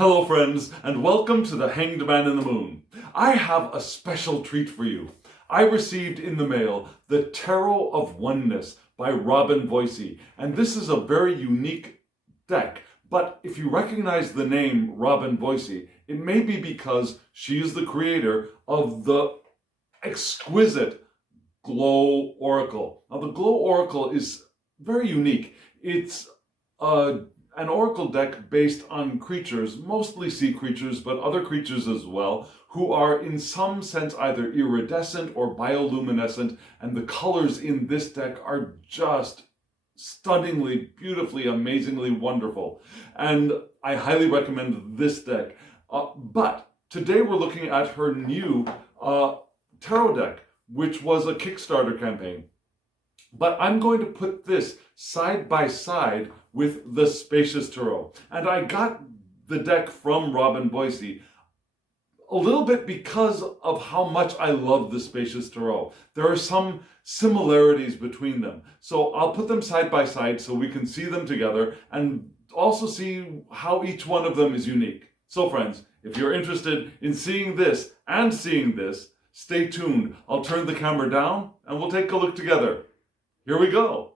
Hello friends, and welcome to the Hanged Man in the Moon. I have a special treat for you. I received in the mail the Tarot of Oneness by Robyn Voisey, and this is a very unique deck. But if you recognize the name Robyn Voisey, it may be because she is the creator of the exquisite Glow Oracle. Now the Glow Oracle is very unique. It's an oracle deck based on creatures, mostly sea creatures, but other creatures as well, who are in some sense either iridescent or bioluminescent, and the colors in this deck are just stunningly, beautifully, amazingly wonderful. And I highly recommend this deck. But today we're looking at her new tarot deck, which was a Kickstarter campaign. But I'm going to put this side by side with the Spacious Tarot. And I got the deck from Robyn Voisey a little bit because of how much I love the Spacious Tarot. There are some similarities between them. So I'll put them side by side so we can see them together and also see how each one of them is unique. So friends, if you're interested in seeing this and seeing this, stay tuned. I'll turn the camera down and we'll take a look together. Here we go.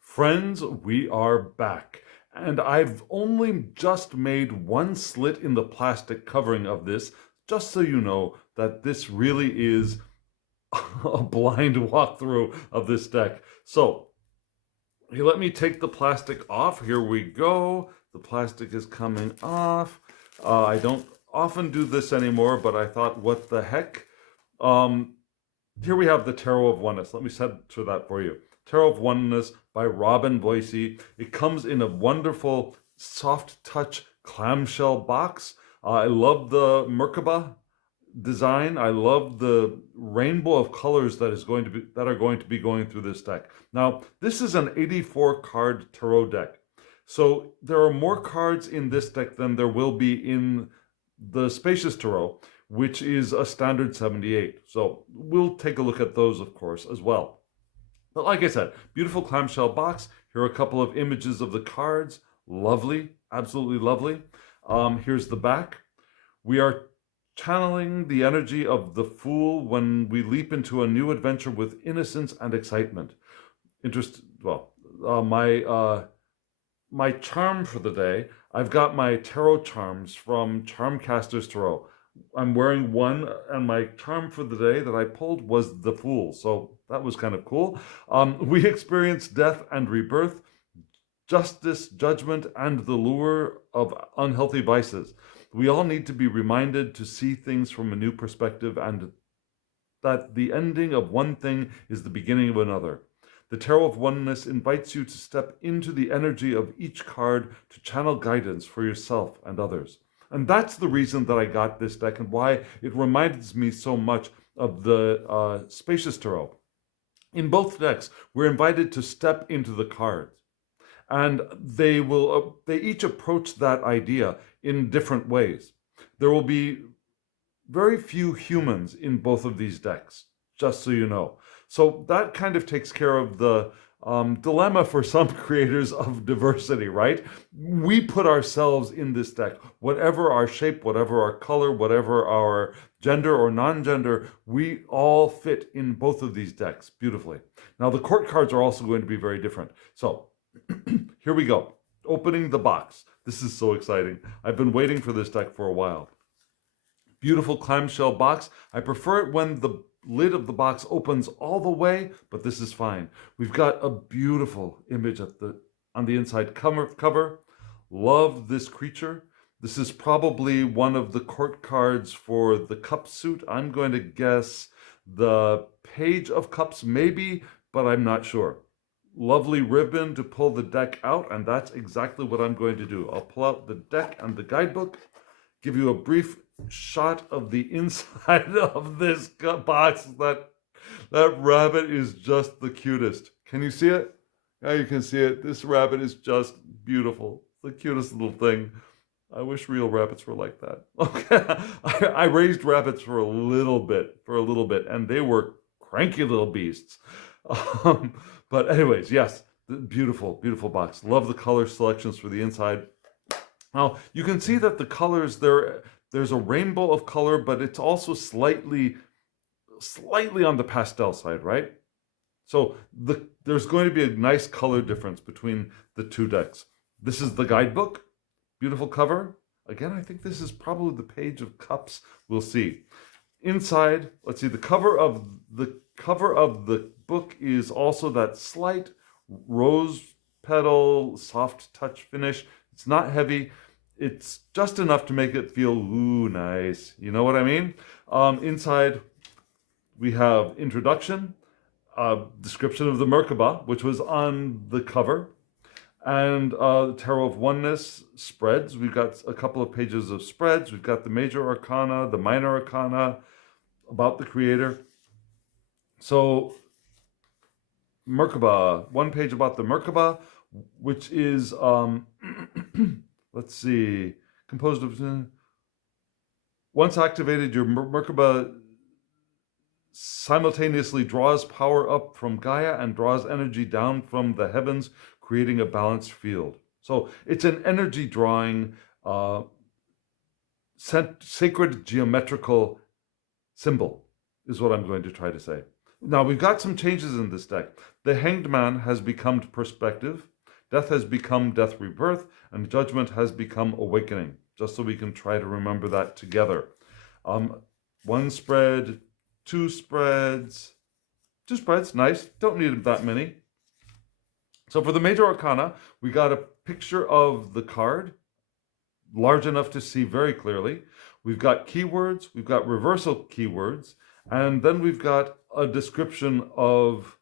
Friends, we are back. And I've only just made one slit in the plastic covering of this, just so you know that this really is a blind walkthrough of this deck. So, here, let me take the plastic off. Here we go. The plastic is coming off. I don't often do this anymore, but I thought, what the heck? Here we have the Tarot of Oneness. Let me center that for you. Tarot of Oneness by Robyn Voisey. It comes in a wonderful soft touch clamshell box. I love the Merkaba design. I love the rainbow of colors that are going to be going through this deck. Now, this is an 84 card tarot deck. So there are more cards in this deck than there will be in the Spacious Tarot, which is a standard 78. So we'll take a look at those, of course, as well. But like I said, beautiful clamshell box. Here are a couple of images of the cards. Lovely, absolutely lovely. Here's the back. We are channeling the energy of the Fool when we leap into a new adventure with innocence and excitement. My charm for the day, I've got my tarot charms from Charmcaster's Tarot. I'm wearing one, and my charm for the day that I pulled was the Fool, so that was kind of cool. We experience death and rebirth, justice, judgment, and the lure of unhealthy vices. We all need to be reminded to see things from a new perspective, and that the ending of one thing is the beginning of another. The Tarot of Oneness invites you to step into the energy of each card to channel guidance for yourself and others. And that's the reason that I got this deck and why it reminds me so much of the Spacious Tarot. In both decks, we're invited to step into the cards. And they each approach that idea in different ways. There will be very few humans in both of these decks, just so you know. So that kind of takes care of the dilemma for some creators of diversity, right? We put ourselves in this deck, whatever our shape, whatever our color, whatever our gender or non-gender, we all fit in both of these decks beautifully. Now, the court cards are also going to be very different. So here we go, opening the box. This is so exciting. I've been waiting for this deck for a while. Beautiful clamshell box. I prefer it when the lid of the box opens all the way, but this is fine. We've got a beautiful image on the inside cover. Love this creature. This is probably one of the court cards for the cup suit. I'm going to guess the Page of Cups maybe, but I'm not sure. Lovely ribbon to pull the deck out, and that's exactly what I'm going to do. I'll pull out the deck and the guidebook, give you a brief shot of the inside of this box that That rabbit is just the cutest. Can you see it? Yeah, you can see it. This rabbit is just beautiful. The cutest little thing. I wish real rabbits were like that. Okay, I raised rabbits for a little bit, and they were cranky little beasts. Um, but anyways, yes, beautiful, beautiful box. Love the color selections for the inside. Now you can see that the colors there's a rainbow of color, but it's also slightly on the pastel side, right? So there's going to be a nice color difference between the two decks. This is the Guidebook. Beautiful cover. Again, I think this is probably the Page of Cups. We'll see. Inside, let's see, the cover of the book is also that slight rose petal, soft touch finish. It's not heavy. It's just enough to make it feel, ooh, nice. You know what I mean? Inside, we have introduction, description of the Merkaba, which was on the cover, and Tarot of Oneness spreads. We've got a couple of pages of spreads. We've got the Major Arcana, the Minor Arcana, about the Creator. So Merkaba, one page about the Merkaba, which is, let's see, composed of, once activated, your Merkaba simultaneously draws power up from Gaia and draws energy down from the heavens, creating a balanced field. So it's an energy drawing, sacred geometrical symbol, is what I'm going to try to say. Now, we've got some changes in this deck. The Hanged Man has become perspective, Death has become death rebirth, and Judgment has become awakening, just so we can try to remember that together. One spread, two spreads, nice. Don't need that many. So for the Major Arcana, we got a picture of the card, large enough to see very clearly. We've got keywords, we've got reversal keywords, and then we've got a description of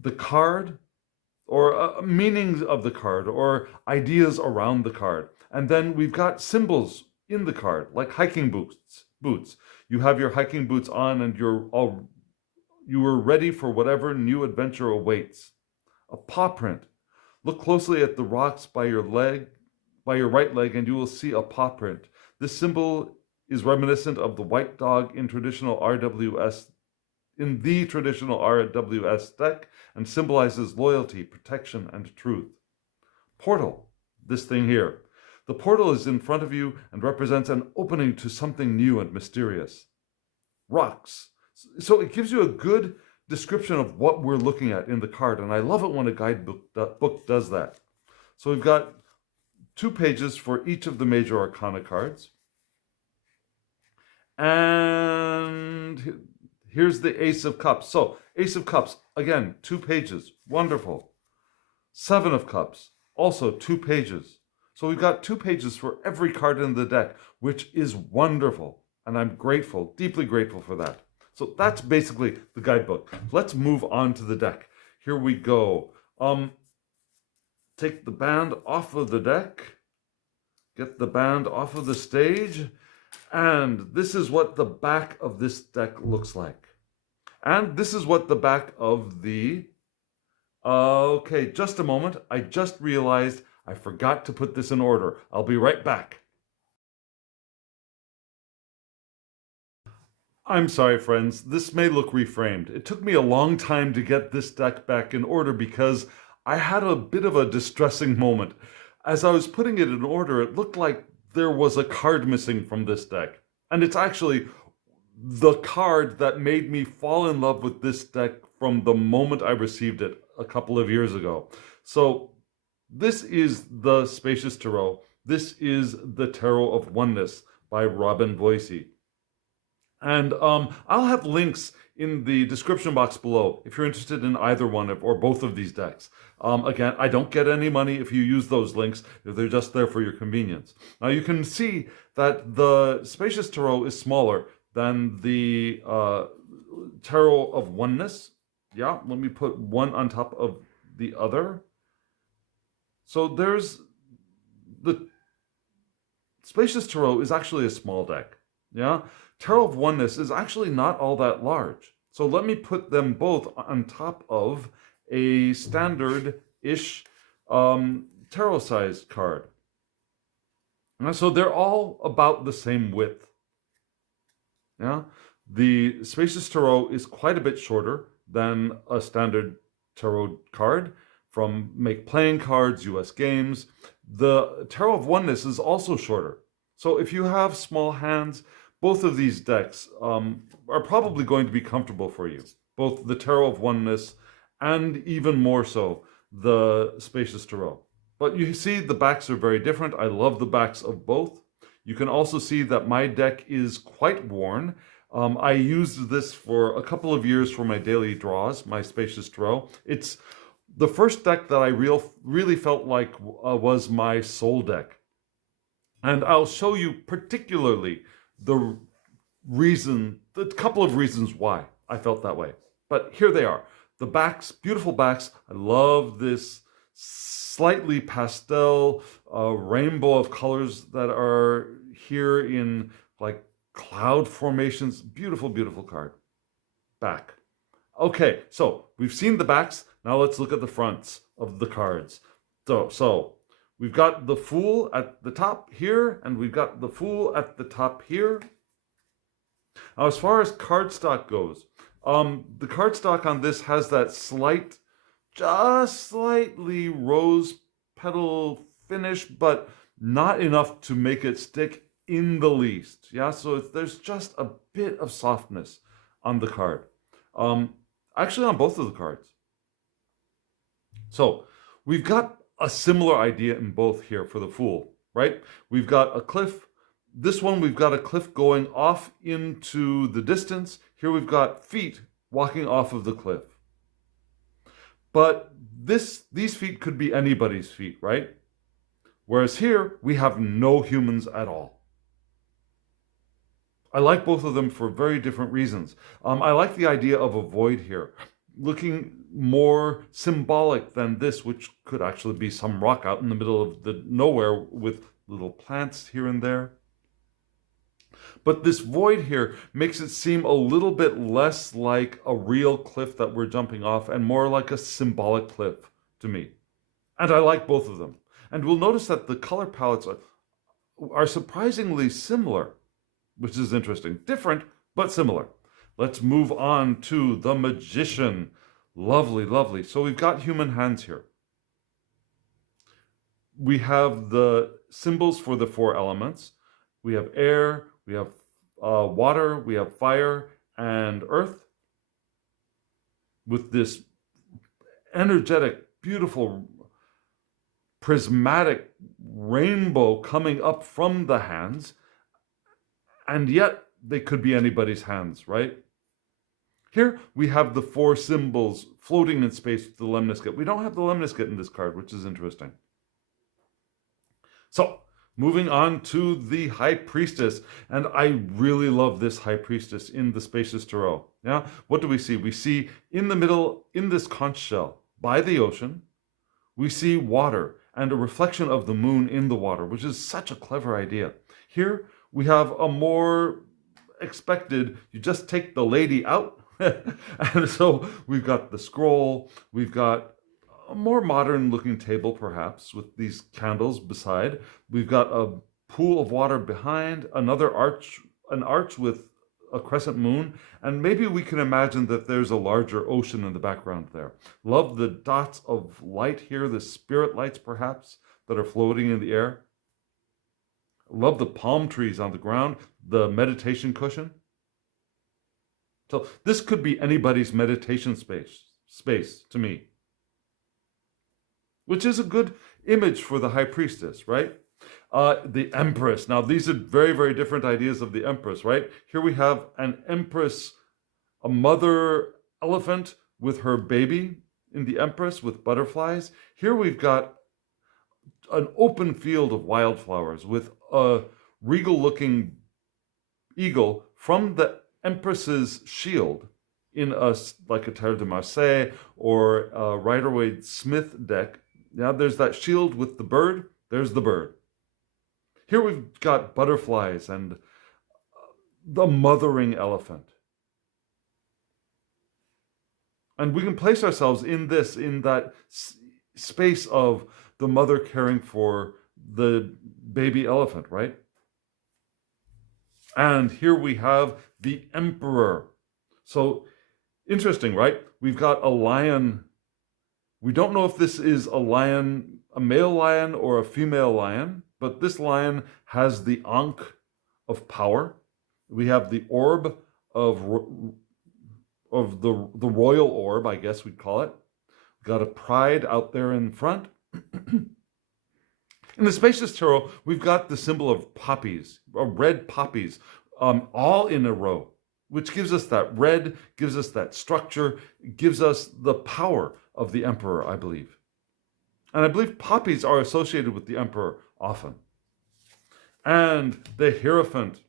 the card, or meanings of the card, or ideas around the card. And then we've got symbols in the card, like hiking boots. You have your hiking boots on, and you are ready for whatever new adventure awaits. A paw print. Look closely at the rocks by your right leg, and you will see a paw print. This symbol is reminiscent of the white dog in the traditional RWS deck, and symbolizes loyalty, protection, and truth. Portal, this thing here. The portal is in front of you and represents an opening to something new and mysterious. Rocks. So it gives you a good description of what we're looking at in the card, and I love it when a guidebook does that. So we've got 2 pages for each of the Major Arcana cards. And here's the Ace of Cups. So Ace of Cups, again, 2 pages. Wonderful. 7 of Cups, also 2 pages. So we've got 2 pages for every card in the deck, which is wonderful. And I'm grateful, deeply grateful for that. So that's basically the guidebook. Let's move on to the deck. Here we go. Take the band off of the deck. Get the band off of the stage. And this is what the back of this deck looks like. And this is what the back of the... Okay, just a moment. I just realized I forgot to put this in order. I'll be right back. I'm sorry, friends. This may look reframed. It took me a long time to get this deck back in order because I had a bit of a distressing moment. As I was putting it in order, it looked like there was a card missing from this deck. And it's actually the card that made me fall in love with this deck from the moment I received it a couple of years ago. So this is the Spacious Tarot. This is the Tarot of Oneness by Robyn Voisey. And I'll have links in the description box below if you're interested in either one or both of these decks. Again, I don't get any money if you use those links. They're just there for your convenience. Now you can see that the Spacious Tarot is smaller than the Tarot of Oneness. Yeah, let me put one on top of the other. So there's the Spacious Tarot is actually a small deck. Yeah. Tarot of Oneness is actually not all that large. So let me put them both on top of a standard-ish tarot-sized card. And so they're all about the same width. Yeah, the Spacious Tarot is quite a bit shorter than a standard tarot card from Make Playing Cards, US Games. The Tarot of Oneness is also shorter. So if you have small hands, both of these decks are probably going to be comfortable for you. Both the Tarot of Oneness and even more so the Spacious Tarot. But you see the backs are very different. I love the backs of both. You can also see that my deck is quite worn. I used this for a couple of years for my daily draws, my Spacious Tarot. It's the first deck that I really felt like was my soul deck. And I'll show you particularly the couple of reasons why I felt that way. But here they are. The backs, beautiful backs. I love this slightly pastel rainbow of colors that are here in like cloud formations. Beautiful, beautiful card. Back. Okay, so we've seen the backs. Now let's look at the fronts of the cards. So we've got the Fool at the top here, and we've got the Fool at the top here. Now, as far as cardstock goes, the cardstock on this has that just slightly rose petal finish, but not enough to make it stick in the least. Yeah, so there's just a bit of softness on the card. Actually, on both of the cards. So we've got a similar idea in both here for the Fool, right? We've got a cliff. This one, we've got a cliff going off into the distance. Here we've got feet walking off of the cliff. But these feet could be anybody's feet, right? Whereas here, we have no humans at all. I like both of them for very different reasons. I like the idea of a void here, looking more symbolic than this, which could actually be some rock out in the middle of the nowhere with little plants here and there. But this void here makes it seem a little bit less like a real cliff that we're jumping off and more like a symbolic cliff to me. And I like both of them. And we'll notice that the color palettes are surprisingly similar, which is interesting. Different, but similar. Let's move on to the Magician. Lovely, lovely. So we've got human hands here. We have the symbols for the 4 elements. We have air, we have water, we have fire, and earth. With this energetic, beautiful, prismatic rainbow coming up from the hands, and yet they could be anybody's hands, right? Here we have the 4 symbols floating in space with the lemniscate. We don't have the lemniscate in this card, which is interesting. So, moving on to the High Priestess, and I really love this High Priestess in the Spacious Tarot. Yeah, what do we see? We see in the middle, in this conch shell, by the ocean, we see water and a reflection of the moon in the water, which is such a clever idea. Here, we have a more expected, you just take the lady out, and so we've got the scroll, we've got a more modern looking table perhaps with these candles beside. We've got a pool of water behind, another arch, an arch with a crescent moon, and maybe we can imagine that there's a larger ocean in the background there. Love the dots of light here, the spirit lights perhaps that are floating in the air. Love the palm trees on the ground, the meditation cushion. So this could be anybody's meditation space to me. Which is a good image for the High Priestess, right? The Empress. Now, these are very, very different ideas of the Empress, right? Here we have an Empress, a mother elephant with her baby in the Empress with butterflies. Here we've got an open field of wildflowers with a regal-looking eagle from the Empress's shield in like a Tarot de Marseille or a Rider-Waite-Smith deck. Now there's that shield with the bird. There's the bird. Here we've got butterflies and the mothering elephant. And we can place ourselves in that space of the mother caring for the baby elephant, right? And here we have the emperor. So interesting, right? We've got a lion. We don't know if this is a lion, a male lion or a female lion, but this lion has the ankh of power. We have the orb of the royal orb, I guess we'd call it. We've got a pride out there in front. In the Spacious Tarot, we've got the symbol of poppies, red poppies, all in a row, which gives us that red, gives us that structure, gives us the power of the emperor, I believe. And I believe poppies are associated with the emperor often. And the Hierophant.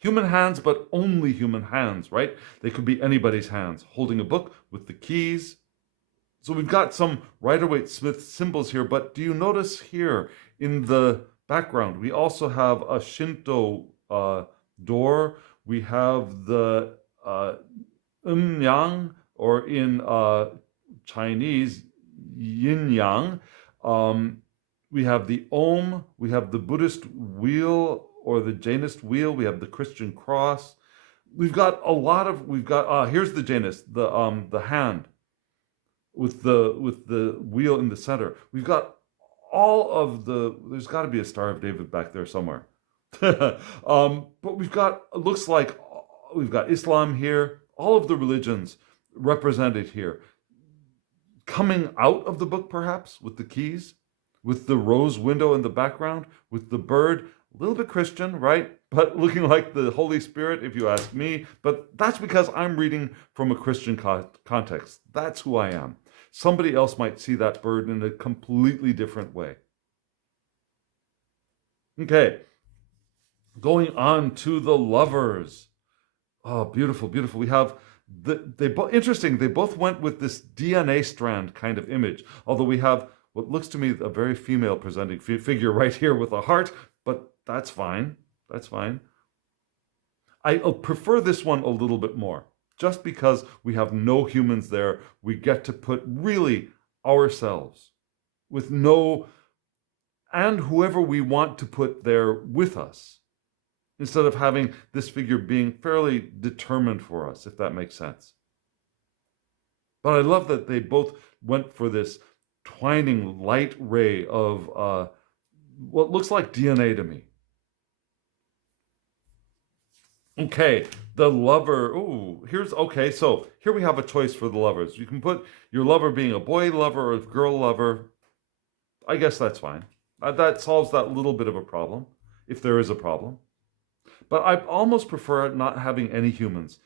Human hands, but only human hands, right? They could be anybody's hands, holding a book with the keys. So we've got some Rider-Waite-Smith symbols here, but do you notice here in the background, we also have a Shinto door. We have the yang, or in Chinese, yin yang. We have the Om. We have the Buddhist wheel, or the Jainist wheel. We have the Christian cross. We've got a lot of. We've got here's the Jainist, the hand with the wheel in the center. We've got all of the. There's got to be a Star of David back there somewhere. But we've got. It looks like we've got Islam here. All of the religions represented here. Coming out of the book, perhaps, with the keys, with the rose window in the background, with the bird, a little bit Christian, right? But looking like the Holy Spirit, if you ask me. But that's because I'm reading from a Christian context. That's who I am. Somebody else might see that bird in a completely different way. Okay, going on to the lovers. Oh, beautiful, beautiful. We have interesting. They both went with this DNA strand kind of image. Although we have what looks to me a very female presenting figure right here with a heart, but that's fine. That's fine. I prefer this one a little bit more, just because we have no humans there. We get to put really ourselves with and whoever we want to put there with us, instead of having this figure being fairly determined for us, if that makes sense. But I love that they both went for this twining light ray of what looks like DNA to me. Okay, the lover. Ooh, so here we have a choice for the lovers. You can put your lover being a boy lover or a girl lover. I guess that's fine. That solves that little bit of a problem, if there is a problem. But I almost prefer not having any humans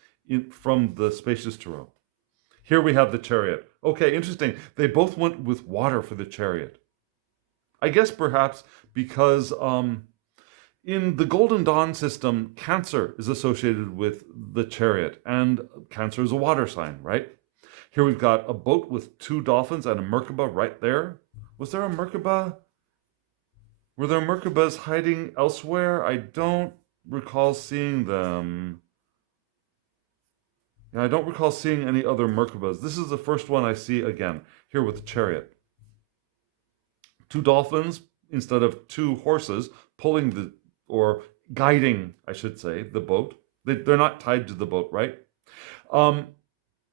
from the Spacious Tarot. Here we have the Chariot. Okay, interesting. They both went with water for the Chariot. I guess perhaps because in the Golden Dawn system, Cancer is associated with the Chariot, and Cancer is a water sign, right? Here we've got a boat with two dolphins and a Merkaba right there. Was there a Merkaba? Were there Merkabas hiding elsewhere? I don't recall seeing them. Yeah, I don't recall seeing any other Merkabas. This is the first one I see again, here with the Chariot. Two dolphins instead of two horses pulling or guiding, I should say, the boat. They're not tied to the boat, right?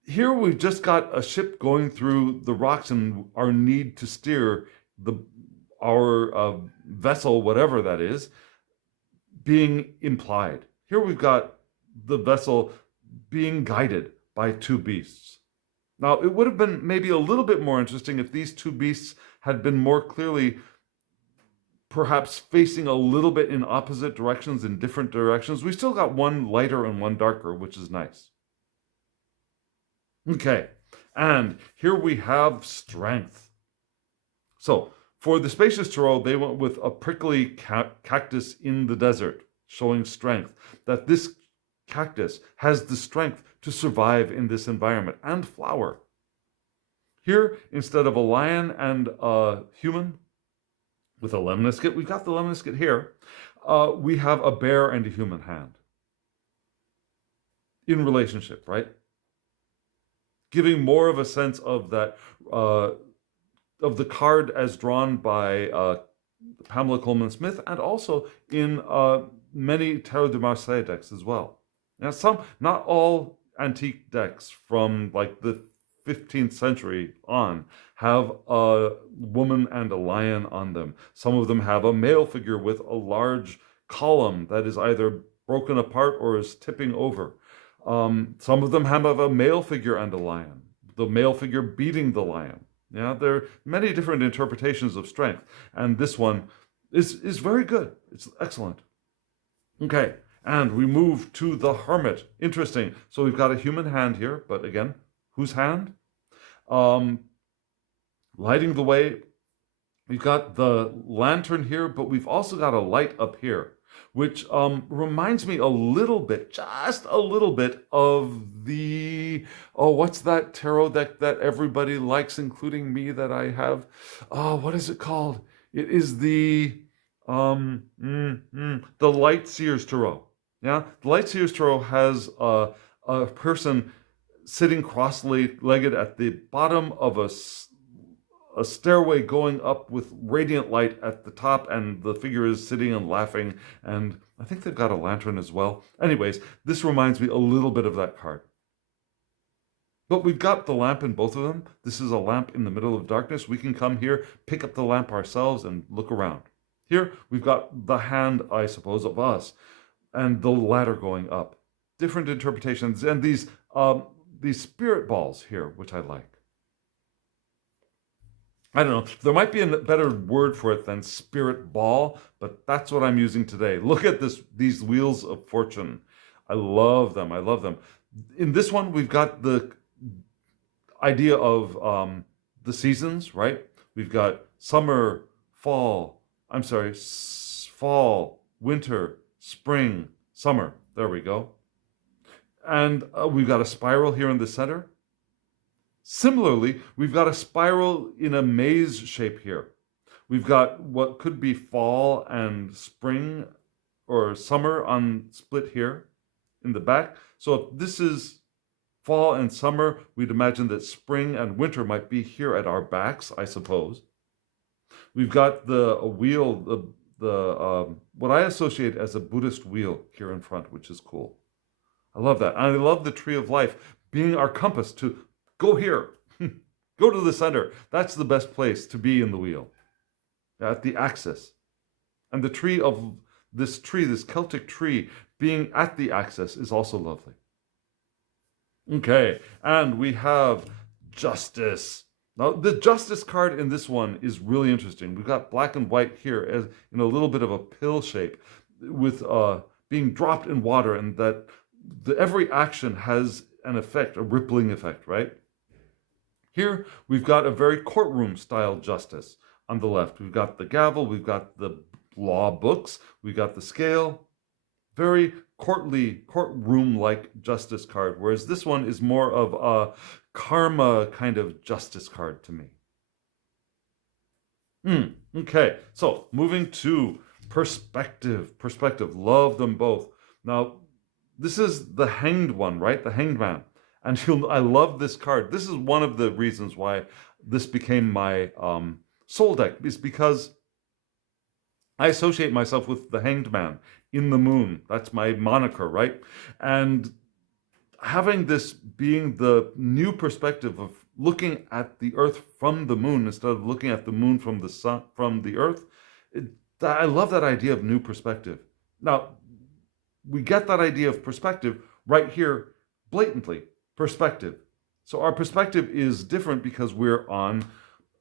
Here we've just got a ship going through the rocks and our need to steer our vessel, whatever that is, being implied. Here we've got the vessel being guided by two beasts. Now, it would have been maybe a little bit more interesting if these two beasts had been more clearly perhaps facing a little bit in opposite directions, in different directions. We still got one lighter and one darker, which is nice. Okay, and here we have strength. So, for the Spacious Tarot, they went with a prickly cactus in the desert, showing strength. That this cactus has the strength to survive in this environment and flower. Here, instead of a lion and a human with a lemniscate, we've got the lemniscate here. We have a bear and a human hand in relationship, right? giving more of a sense of that, of the card as drawn by Pamela Coleman Smith, and also in many Tarot de Marseille decks as well. Now, not all antique decks from like the 15th century on have a woman and a lion on them. Some of them have a male figure with a large column that is either broken apart or is tipping over. Some of them have a male figure and a lion, the male figure beating the lion. Yeah, there are many different interpretations of strength, and this one is very good. It's excellent. Okay, and we move to the Hermit. Interesting. So we've got a human hand here, but again, whose hand? Lighting the way. We've got the lantern here, but we've also got a light up here, which reminds me a little bit, just a little bit, of the, what's that tarot deck that everybody likes, including me, that I have? What is it called? It is the Light Seers Tarot. Yeah, the Light Seers Tarot has a person sitting cross-legged at the bottom of a stairway going up with radiant light at the top, and the figure is sitting and laughing, and I think they've got a lantern as well. Anyways, this reminds me a little bit of that card. But we've got the lamp in both of them. This is a lamp in the middle of darkness. We can come here, pick up the lamp ourselves, and look around. Here, we've got the hand, I suppose, of us, and the ladder going up. Different interpretations, and these spirit balls here, which I like. I don't know, there might be a better word for it than spirit ball, but that's what I'm using today. Look at these wheels of fortune. I love them. I love them. In this one, we've got the idea of the seasons, right? We've got summer, fall, winter, spring, summer. There we go. And we've got a spiral here in the center. Similarly, we've got a spiral in a maze shape here. We've got what could be fall and spring or summer on split here in the back. So if this is fall and summer, we'd imagine that spring and winter might be here at our backs, I suppose. We've got the wheel, what I associate as a Buddhist wheel here in front, which is cool. I love that. And I love the tree of life being our compass to go here. Go to the center. That's the best place to be in the wheel, at the axis. And the tree of this Celtic tree, being at the axis is also lovely. Okay, and we have Justice. Now, the Justice card in this one is really interesting. We've got black and white here as in a little bit of a pill shape with being dropped in water, and that every action has an effect, a rippling effect, right? Here, we've got a very courtroom-style justice on the left. We've got the gavel, we've got the law books, we've got the scale. Very courtroom-like justice card, whereas this one is more of a karma kind of justice card to me. Okay, so moving to perspective. Perspective, love them both. Now, this is the hanged one, right? The hanged man. And I love this card. This is one of the reasons why this became my soul deck, is because I associate myself with the hanged man in the moon. That's my moniker, right? And having this being the new perspective of looking at the earth from the moon instead of looking at the moon from the sun, from the earth, I love that idea of new perspective. Now, we get that idea of perspective right here blatantly. Perspective. So our perspective is different because we're on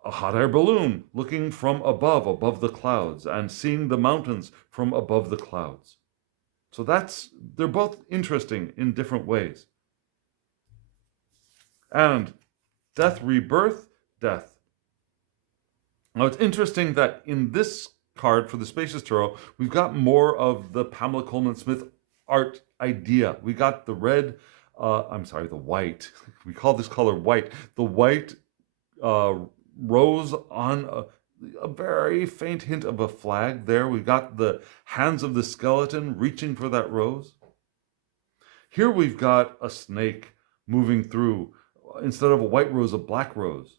a hot air balloon looking from above the clouds, and seeing the mountains from above the clouds. So they're both interesting in different ways. And death, rebirth, death. Now it's interesting that in this card for the Spacious Tarot, we've got more of the Pamela Coleman Smith art idea. We got the red, the white. We call this color white. The white rose on a very faint hint of a flag there. We've got the hands of the skeleton reaching for that rose. Here we've got a snake moving through, instead of a white rose, a black rose.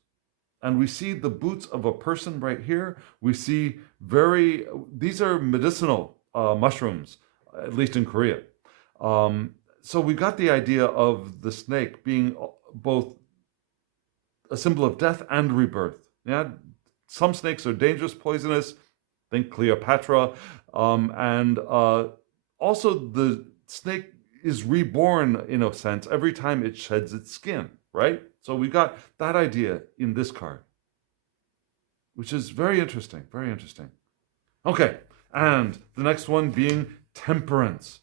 And we see the boots of a person right here. We see these are medicinal mushrooms, at least in Korea. So we got the idea of the snake being both a symbol of death and rebirth. Yeah, some snakes are dangerous, poisonous. Think Cleopatra. And also the snake is reborn, in a sense, every time it sheds its skin, right? So we got that idea in this card, which is very interesting, very interesting. Okay, and the next one being temperance.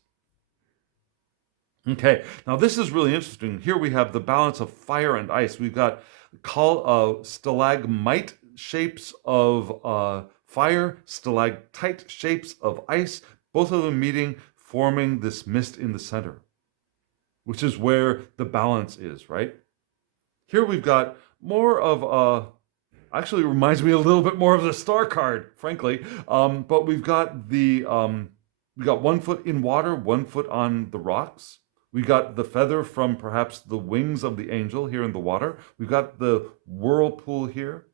Okay, now this is really interesting. Here we have the balance of fire and ice. We've got stalagmite shapes of fire, stalactite shapes of ice, both of them meeting, forming this mist in the center, which is where the balance is, right? Here we've got more of actually reminds me a little bit more of the star card, frankly. But we've got we got 1 foot in water, 1 foot on the rocks. We got the feather from perhaps the wings of the angel here in the water. We've got the whirlpool here.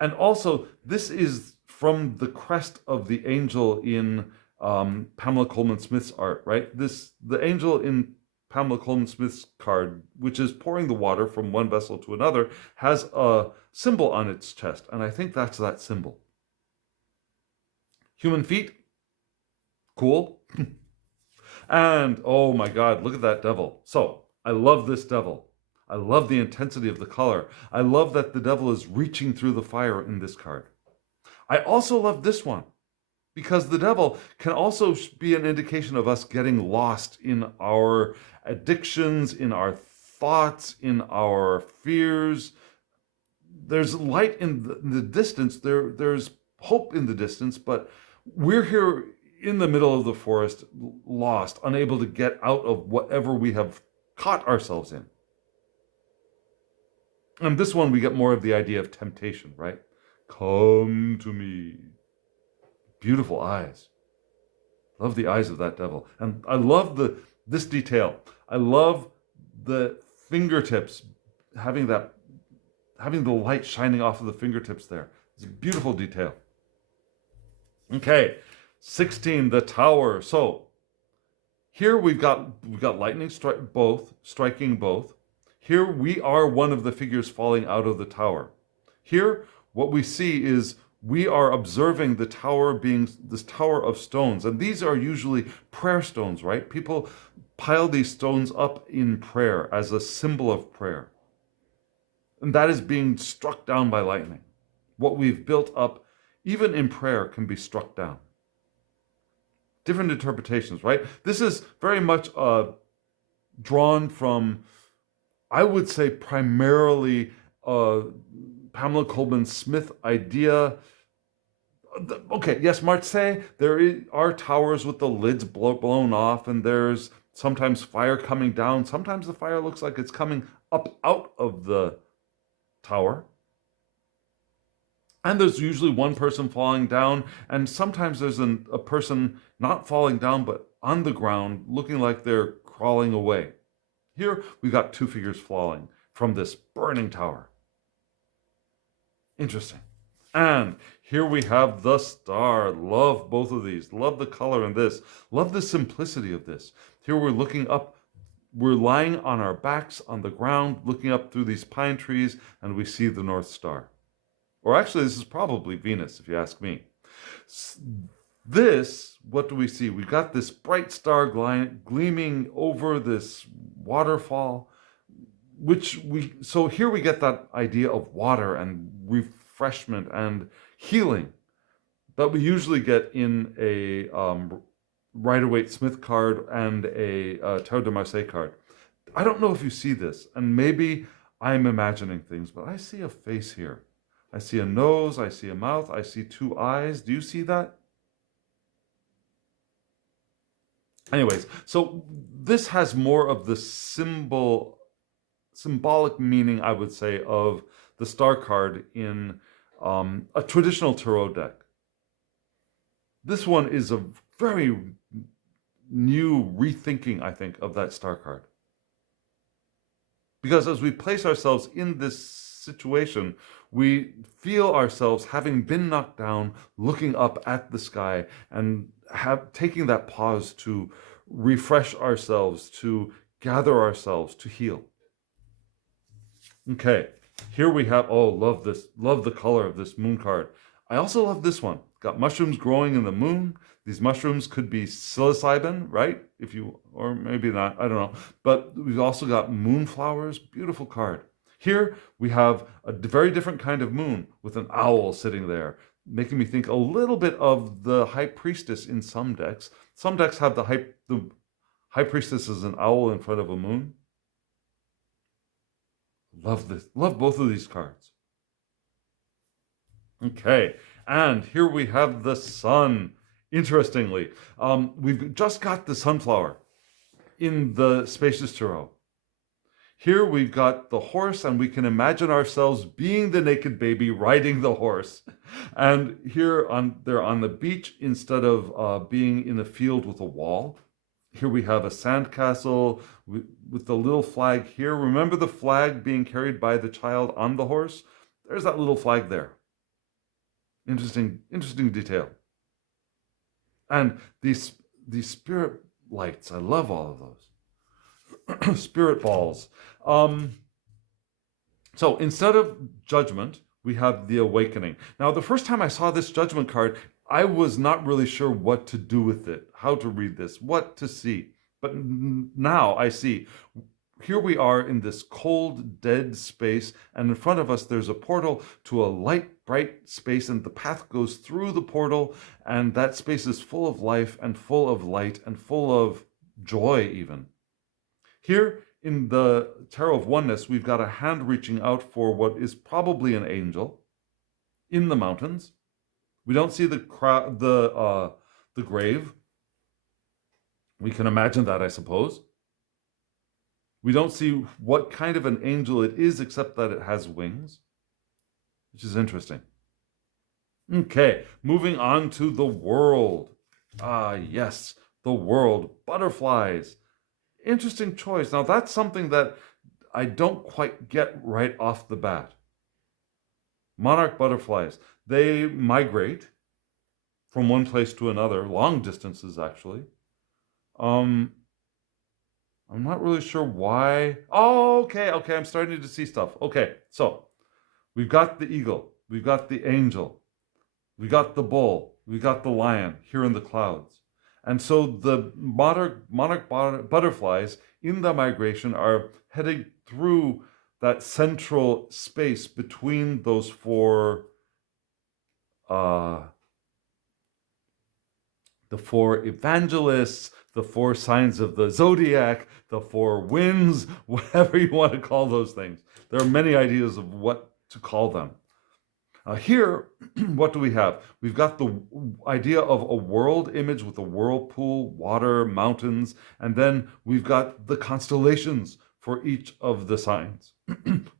And also, this is from the crest of the angel in Pamela Coleman Smith's art, right? The angel in Pamela Coleman Smith's card, which is pouring the water from one vessel to another, has a symbol on its chest, and I think that's that symbol. Human feet, cool. And oh my God, look at that devil. So I love this devil. I love the intensity of the color. I love that the devil is reaching through the fire in this card. I also love this one, because the devil can also be an indication of us getting lost in our addictions, in our thoughts, in our fears. There's light in the distance. There's hope in the distance, but we're here in the middle of the forest, lost, unable to get out of whatever we have caught ourselves in. And this one, we get more of the idea of temptation, right? Come to me. Beautiful eyes. Love the eyes of that devil. And I love this detail. I love the fingertips, having the light shining off of the fingertips there. It's a beautiful detail. Okay, 16, the tower. So here we've got lightning striking both. Here we are one of the figures falling out of the tower. Here, what we see is we are observing the tower being this tower of stones. And these are usually prayer stones, right? People pile these stones up in prayer as a symbol of prayer. And that is being struck down by lightning. What we've built up, even in prayer, can be struck down. Different interpretations, right? This is very much drawn from, I would say, primarily Pamela Coleman Smith idea. Okay, yes, Marseille, there are towers with the lids blown off, and there's sometimes fire coming down. Sometimes the fire looks like it's coming up out of the tower. And there's usually one person falling down, and sometimes there's a person not falling down, but on the ground, looking like they're crawling away. Here, we got two figures falling from this burning tower. Interesting. And here we have the star. Love both of these. Love the color in this. Love the simplicity of this. Here we're looking up. We're lying on our backs on the ground, looking up through these pine trees, and we see the North Star. Or actually, this is probably Venus, if you ask me. This, what do we see? We've got this bright star gleaming over this waterfall, so here we get that idea of water and refreshment and healing that we usually get in a Rider-Waite-Smith card and a Tarot de Marseille card. I don't know if you see this, and maybe I'm imagining things, but I see a face here. I see a nose, I see a mouth, I see two eyes. Do you see that? Anyways, so this has more of the symbolic meaning, I would say, of the star card in a traditional tarot deck. This one is a very new rethinking, I think, of that star card. Because as we place ourselves in this situation, we feel ourselves having been knocked down, looking up at the sky, and taking that pause to refresh ourselves, to gather ourselves, to heal. Okay, here we have, oh, love this, love the color of this moon card. I also love this one. Got mushrooms growing in the moon. These mushrooms could be psilocybin, right? Or maybe not, I don't know. But we've also got moonflowers, beautiful card. Here we have a very different kind of moon with an owl sitting there, making me think a little bit of the High Priestess in some decks. Some decks have the High Priestess as an owl in front of a moon. Love this. Love both of these cards. Okay, and here we have the sun. Interestingly, we've just got the sunflower in the Spacious Tarot. Here we've got the horse, and we can imagine ourselves being the naked baby riding the horse. And here they're on the beach instead of being in a field with a wall. Here we have a sandcastle with the little flag here. Remember the flag being carried by the child on the horse? There's that little flag there. Interesting detail. And these spirit lights, I love all of those. Spirit balls. So instead of judgment, we have the awakening. Now, the first time I saw this judgment card, I was not really sure what to do with it, how to read this, what to see. But now I see. Here we are in this cold, dead space, and in front of us there's a portal to a light, bright space, and the path goes through the portal, and that space is full of life and full of light and full of joy even. Here in the Tarot of Oneness, we've got a hand reaching out for what is probably an angel in the mountains. We don't see the grave. We can imagine that, I suppose. We don't see what kind of an angel it is, except that it has wings, which is interesting. Okay, moving on to the world. Ah, yes, the world. Butterflies. Interesting choice. Now, that's something that I don't quite get right off the bat. Monarch butterflies. They migrate from one place to another, long distances, actually. I'm not really sure why. Oh, okay, I'm starting to see stuff. Okay, so we've got the eagle, we've got the angel, we got the bull, we got the lion here in the clouds. And so the monarch butterflies in the migration are heading through that central space between those four the four evangelists, the four signs of the zodiac, the four winds, whatever you want to call those things. There are many ideas of what to call them. Here, what do we have? We've got the idea of a world image with a whirlpool, water, mountains, and then we've got the constellations for each of the signs.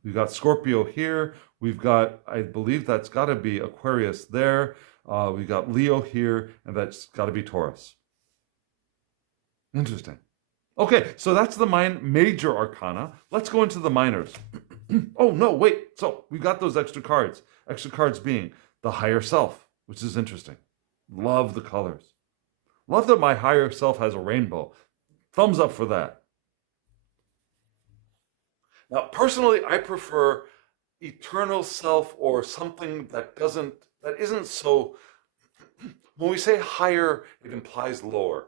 We've got Scorpio here. We've got, I believe that's got to be Aquarius there. We've got Leo here, and that's got to be Taurus. Interesting. Okay, so that's the major arcana. Let's go into the minors. Oh, no, wait. So we've got those extra cards. Extra cards being the higher self, which is interesting. Love the colors. Love that my higher self has a rainbow. Thumbs up for that. Now, personally, I prefer eternal self or something that isn't so. When we say higher, it implies lower.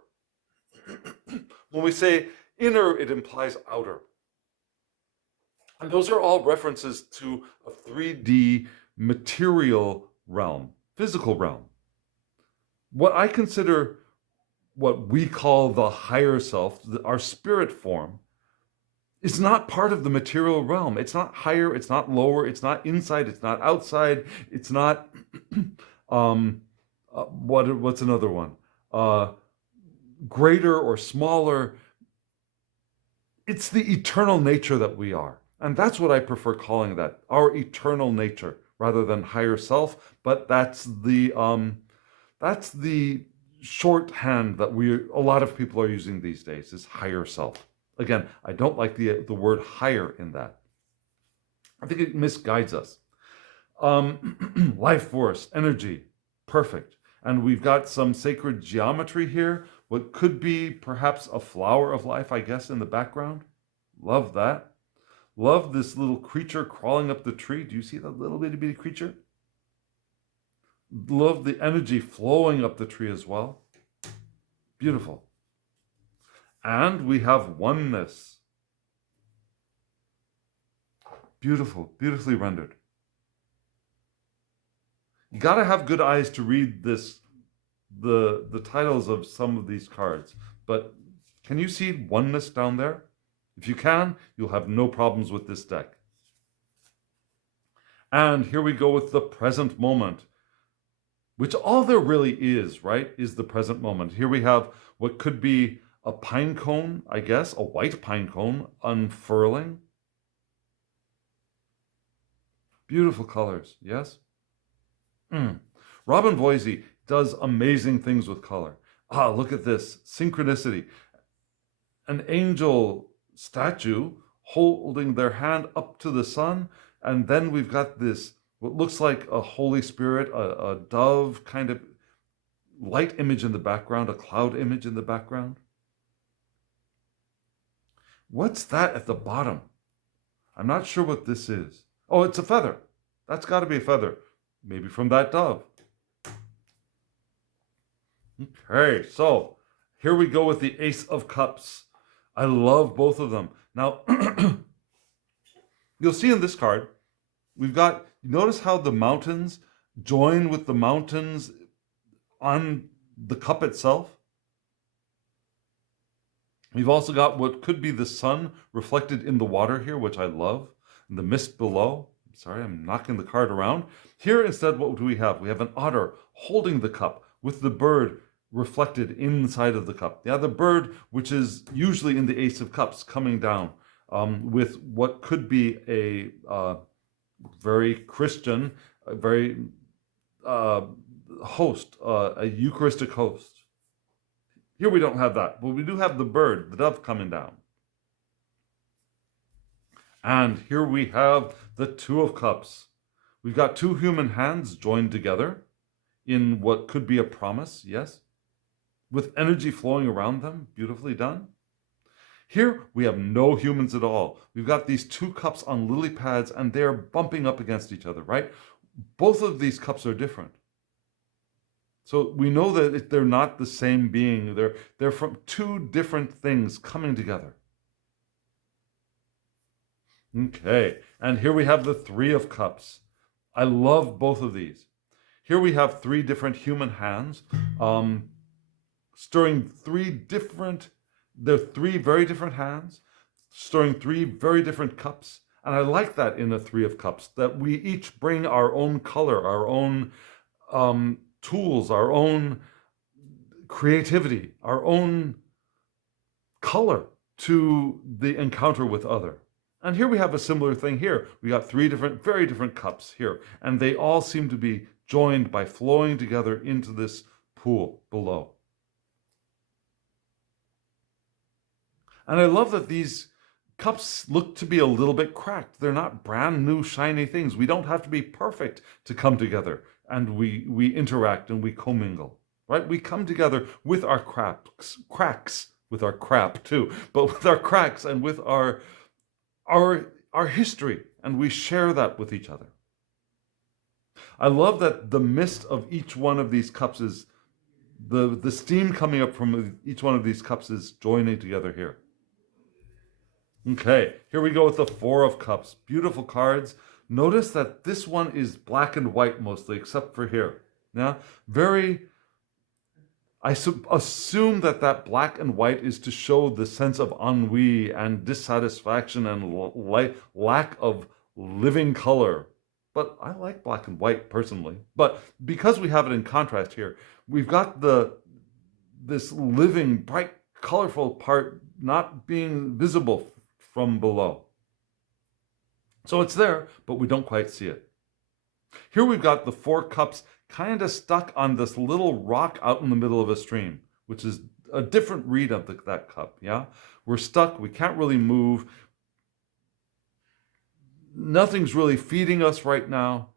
When we say inner, it implies outer. And those are all references to a 3D material realm, physical realm. What I consider what we call the higher self, our spirit form, is not part of the material realm. It's not higher, it's not lower, it's not inside, it's not outside, it's not, what's another one? Greater or smaller. It's the eternal nature that we are. And that's what I prefer calling that, our eternal nature, rather than higher self. But that's the shorthand that a lot of people are using these days, is higher self. Again, I don't like the word higher in that. I think it misguides us. Life force, energy, perfect. And we've got some sacred geometry here. What could be perhaps a flower of life, I guess, in the background. Love that. Love this little creature crawling up the tree. Do you see that little bitty creature? Love the energy flowing up the tree as well. Beautiful. And we have oneness. Beautiful, beautifully rendered. You got to have good eyes to read this, the titles of some of these cards. But can you see oneness down there? If you can, you'll have no problems with this deck. And here we go with the present moment, which all there really is, right, is the present moment. Here we have what could be a pine cone, I guess, a white pine cone unfurling. Beautiful colors, yes? Robyn Voisey does amazing things with color. Ah, look at this, synchronicity. An angel statue holding their hand up to the sun, and then we've got this, what looks like a Holy Spirit, a dove kind of light image in the background, a cloud image in the background. What's that at the bottom? I'm not sure what this is. Oh, it's a feather. That's got to be a feather. Maybe from that dove. Okay, so here we go with the Ace of Cups. I love both of them. Now, you'll see in this card, we've got, notice how the mountains join with the mountains on the cup itself? We've also got what could be the sun reflected in the water here, which I love, and the mist below. Sorry, I'm knocking the card around. Here instead, what do we have? We have an otter holding the cup with the bird reflected inside of the cup. Yeah, the bird, which is usually in the Ace of Cups, coming down with what could be a very Christian, a very host, a Eucharistic host. Here we don't have that, but we do have the bird, the dove coming down. And here we have the Two of Cups. We've got two human hands joined together in what could be a promise, yes? With energy flowing around them, beautifully done. Here we have no humans at all. We've got these two cups on lily pads and they're bumping up against each other, right? Both of these cups are different. So we know that they're not the same being. They're from two different things coming together. Okay, and here we have the Three of Cups. I love both of these. Here we have three different human hands, stirring they're three very different hands, stirring three very different cups. And I like that in a Three of Cups, that we each bring our own color, our own tools, our own creativity, our own color to the encounter with other. And here we have a similar thing here. We got three different, very different cups here, and they all seem to be joined by flowing together into this pool below. And I love that these cups look to be a little bit cracked. They're not brand new, shiny things. We don't have to be perfect to come together and we interact and we commingle, right? We come together with our cracks, with our crap too, but with our cracks and with our history, and we share that with each other. I love that the mist of each one of these cups is, the steam coming up from each one of these cups is joining together here. Okay, here we go with the Four of Cups. Beautiful cards. Notice that this one is black and white mostly, except for here. Yeah, I assume that black and white is to show the sense of ennui and dissatisfaction and lack of living color. But I like black and white personally. But because we have it in contrast here, we've got this living, bright, colorful part not being visible from below. So it's there, but we don't quite see it. Here we've got the Four Cups kind of stuck on this little rock out in the middle of a stream, which is a different read of that cup. Yeah, we're stuck. We can't really move. Nothing's really feeding us right now.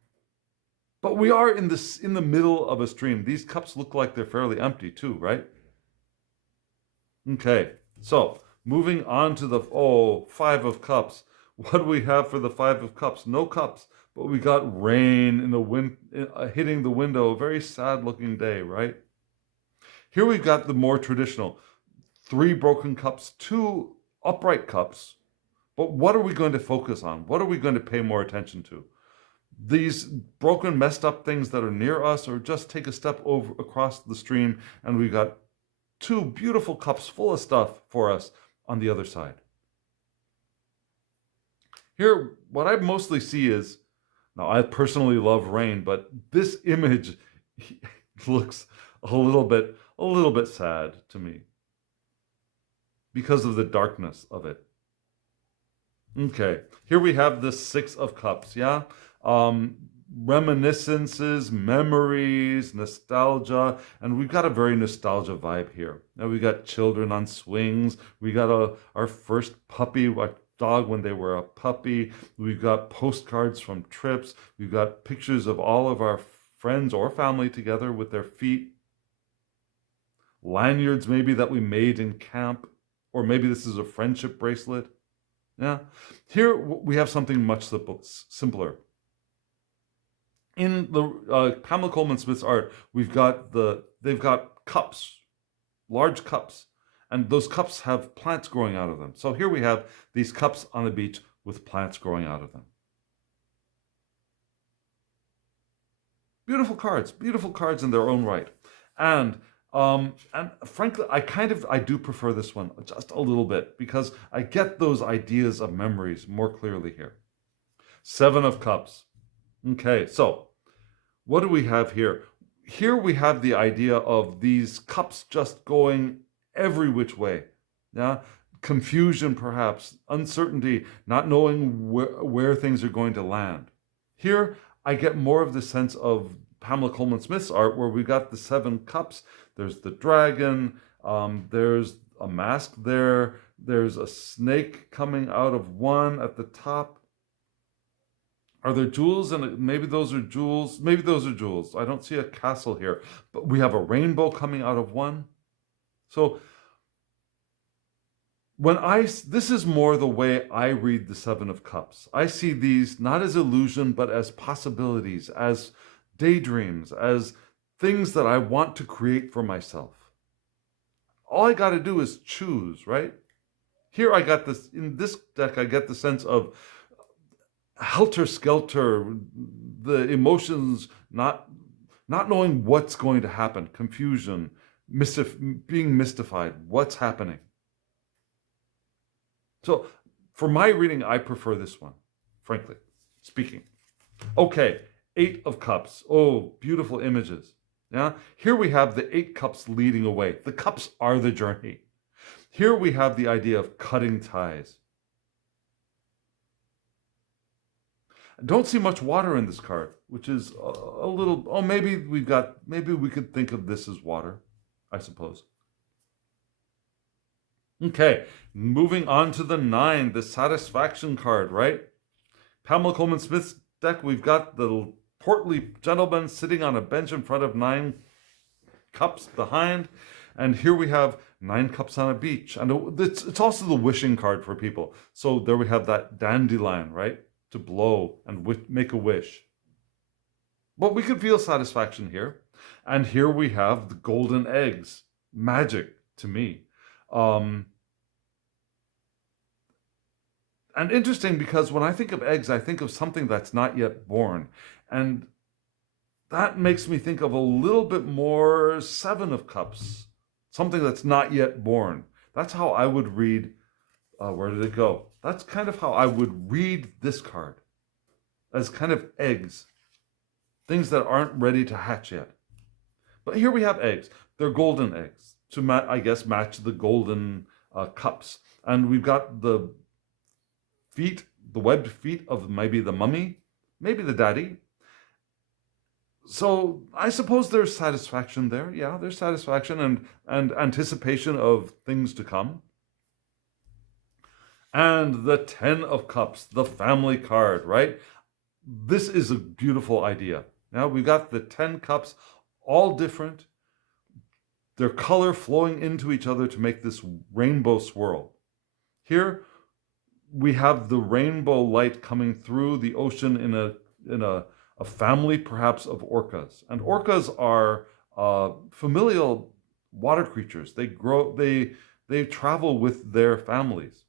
But we are in the middle of a stream. These cups look like they're fairly empty too, right? Okay, so moving on to the Five of Cups. What do we have for the Five of Cups? No cups, but we got rain in the wind hitting the window. A very sad looking day, right? Here we've got the more traditional 3 broken cups, 2 upright cups. But what are we going to focus on? What are we going to pay more attention to? These broken, messed up things that are near us, or just take a step over across the stream and we've got 2 beautiful cups full of stuff for us on the other side. Here, what I mostly see is, now I personally love rain, but this image looks a little bit sad to me because of the darkness of it. Okay, here we have the 6 of Cups, yeah? Reminiscences, memories, nostalgia, and we've got a very nostalgia vibe here. Now we got children on swings, we got our first puppy, a dog when they were a puppy, we've got postcards from trips, we've got pictures of all of our friends or family together with their feet, lanyards maybe that we made in camp, or maybe this is a friendship bracelet. Yeah, here we have something much simpler. In the Pamela Coleman Smith's art, they've got cups, large cups, and those cups have plants growing out of them. So here we have these cups on the beach with plants growing out of them. Beautiful cards in their own right. And frankly, I do prefer this one just a little bit because I get those ideas of memories more clearly here. 7 of Cups. Okay, so what do we have here? Here we have the idea of these cups just going every which way. Yeah, confusion perhaps, uncertainty, not knowing where things are going to land. Here, I get more of the sense of Pamela Coleman Smith's art where we got the 7 cups. There's the dragon, there's a mask there, there's a snake coming out of one at the top. Are there jewels? And maybe those are jewels. Maybe those are jewels. I don't see a castle here, but we have a rainbow coming out of one. So this is more the way I read the 7 of Cups. I see these not as illusion, but as possibilities, as daydreams, as things that I want to create for myself. All I got to do is choose, right? Here I got this, in this deck, I get the sense of helter-skelter, the emotions, not knowing what's going to happen, confusion, being mystified, what's happening. So for my reading, I prefer this one, frankly speaking. Okay, 8 of Cups. Oh, beautiful images. Yeah, here we have the 8 cups leading away. The cups are the journey. Here we have the idea of cutting ties. Don't see much water in this card, which is a little, maybe we could think of this as water, I suppose. Okay, moving on to the 9, the satisfaction card, right? Pamela Coleman Smith's deck, we've got the portly gentleman sitting on a bench in front of 9 cups behind. And here we have 9 cups on a beach. And it's also the wishing card for people. So there we have that dandelion, right? To blow and make a wish. But we could feel satisfaction here. And here we have the golden eggs. Magic to me. And interesting because when I think of eggs, I think of something that's not yet born. And that makes me think of a little bit more 7 of Cups. Something that's not yet born. That's how I would read, where did it go? That's kind of how I would read this card. As kind of eggs. Things that aren't ready to hatch yet. But here we have eggs. They're golden eggs. To, match the golden cups. And we've got the feet, the webbed feet of maybe the mummy, maybe the daddy. So I suppose there's satisfaction there. Yeah, there's satisfaction and anticipation of things to come. And the 10 of Cups, the family card, right? This is a beautiful idea. Now we've got the 10 cups, all different, their color flowing into each other to make this rainbow swirl. Here we have the rainbow light coming through the ocean in a family perhaps of orcas. And orcas are familial water creatures. They travel with their families.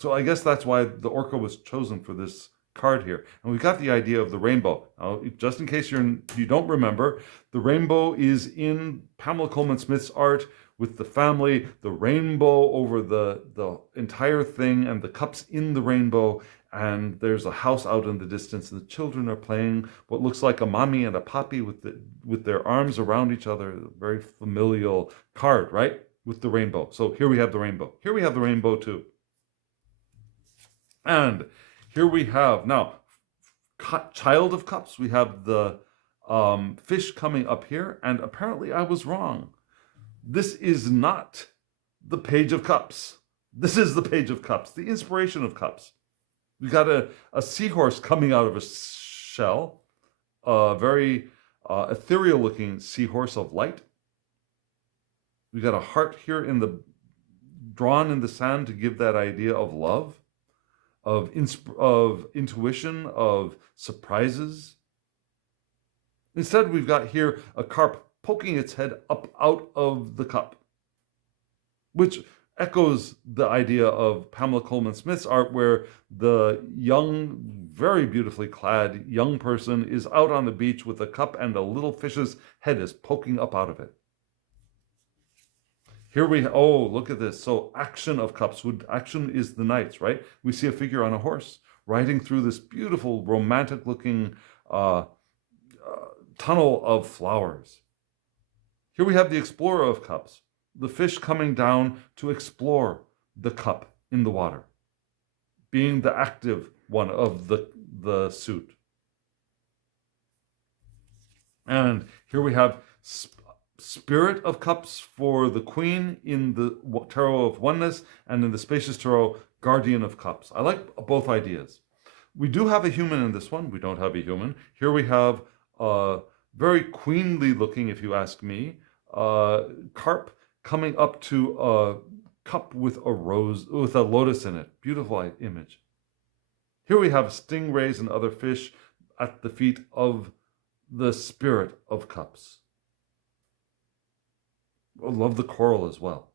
So I guess that's why the orca was chosen for this card here. And we've got the idea of the rainbow. Now, just in case you don't remember, the rainbow is in Pamela Coleman Smith's art with the family, the rainbow over the entire thing, and the cups in the rainbow. And there's a house out in the distance, and the children are playing what looks like a mommy and a poppy with their arms around each other. A very familial card, right? With the rainbow. So here we have the rainbow. Here we have the rainbow too. And here we have, now, Child of Cups. We have the fish coming up here, and apparently I was wrong. This is not the Page of Cups. This is the Page of Cups, the Inspiration of Cups. We got a seahorse coming out of a shell, a very ethereal-looking seahorse of light. We got a heart here drawn in the sand to give that idea of love, of intuition, of surprises. Instead, we've got here a carp poking its head up out of the cup, which echoes the idea of Pamela Coleman Smith's art, where the young, very beautifully clad young person is out on the beach with a cup and a little fish's head is poking up out of it. Here look at this. So Action of Cups. Action is the knights, right? We see a figure on a horse riding through this beautiful, romantic-looking tunnel of flowers. Here we have the Explorer of Cups, the fish coming down to explore the cup in the water, being the active one of the suit. And here we have Spirit of Cups for the Queen in the Tarot of Oneness, and in the Spacious Tarot, Guardian of Cups. I like both ideas. We do have a human in this one. We don't have a human. Here we have very queenly looking, if you ask me, carp coming up to a cup with a rose, with a lotus in it. Beautiful image. Here we have stingrays and other fish at the feet of the Spirit of Cups. I love the coral as well.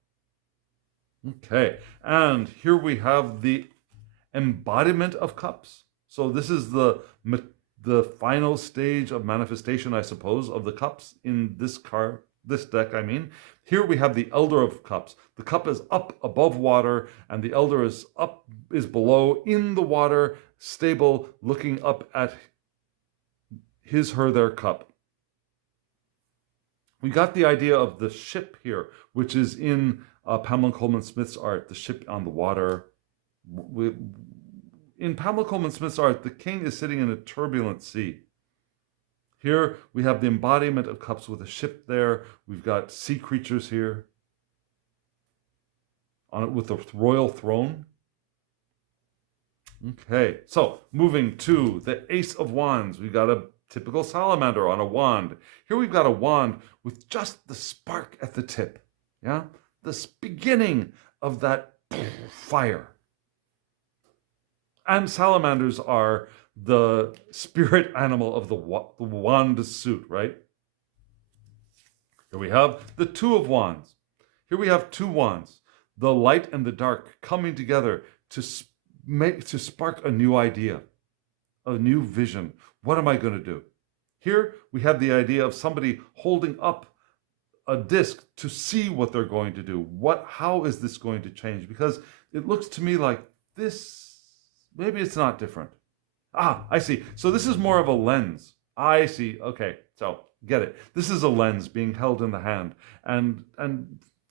Okay, and here we have the Embodiment of Cups. So this is the final stage of manifestation, I suppose, of the cups in this deck, I mean. Here we have the Elder of Cups. The cup is up above water, and the Elder is below in the water, stable, looking up at his, her, their cup. We got the idea of the ship here, which is in Pamela Coleman Smith's art, the ship on the water. In Pamela Coleman Smith's art, the king is sitting in a turbulent sea. Here we have the Embodiment of Cups with a ship there. We've got sea creatures here on it with the royal throne. Okay, so moving to the Ace of Wands. We've got a typical salamander on a wand. Here we've got a wand with just the spark at the tip. Yeah, the beginning of that fire. And salamanders are the spirit animal of the wand suit, right? Here we have the Two of Wands. Here we have two wands, the light and the dark coming together to spark a new idea, a new vision. What am I going to do? Here we have the idea of somebody holding up a disc to see what they're going to do. How is this going to change? Because it looks to me like this, maybe it's not different. I see. So this is more of a lens. I see. Okay, so get it. This is a lens being held in the hand and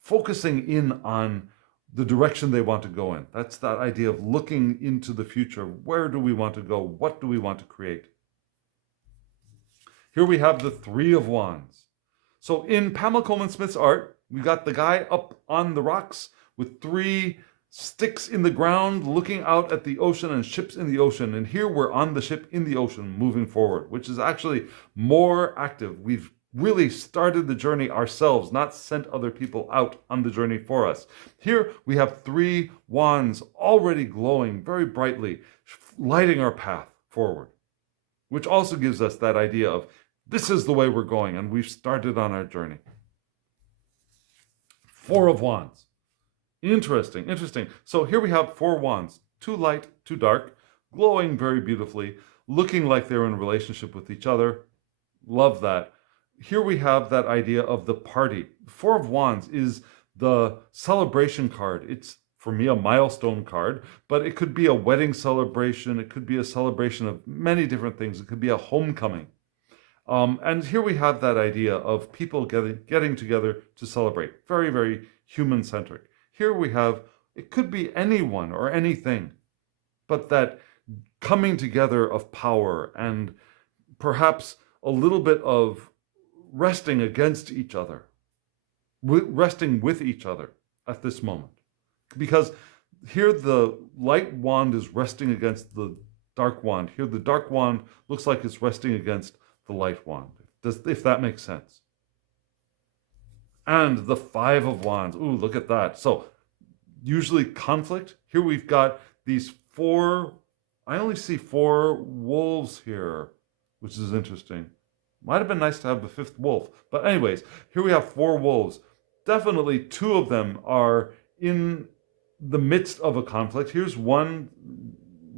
focusing in on the direction they want to go in. That's that idea of looking into the future. Where do we want to go? What do we want to create? Here we have the Three of Wands. So in Pamela Coleman Smith's art, we got the guy up on the rocks with 3 sticks in the ground looking out at the ocean and ships in the ocean. And here we're on the ship in the ocean moving forward, which is actually more active. We've really started the journey ourselves, not sent other people out on the journey for us. Here we have 3 wands already glowing very brightly, lighting our path forward, which also gives us that idea of this is the way we're going, and we've started on our journey. 4 of Wands. Interesting, interesting. So here we have 4 wands, 2 light, 2 dark, glowing very beautifully, looking like they're in relationship with each other. Love that. Here we have that idea of the party. 4 of Wands is the celebration card. It's, for me, a milestone card, but it could be a wedding celebration. It could be a celebration of many different things. It could be a homecoming. And here we have that idea of people getting together to celebrate. Very, very human-centric. Here we have, it could be anyone or anything, but that coming together of power and perhaps a little bit of resting against each other, resting with each other at this moment. Because here the light wand is resting against the dark wand. Here the dark wand looks like it's resting against the light wand, if that makes sense. And the 5 of Wands. Ooh, look at that. So usually conflict. Here we've got these 4, I only see 4 wolves here, which is interesting. Might have been nice to have the 5th wolf. But anyways, here we have 4 wolves. Definitely 2 of them are in the midst of a conflict. Here's one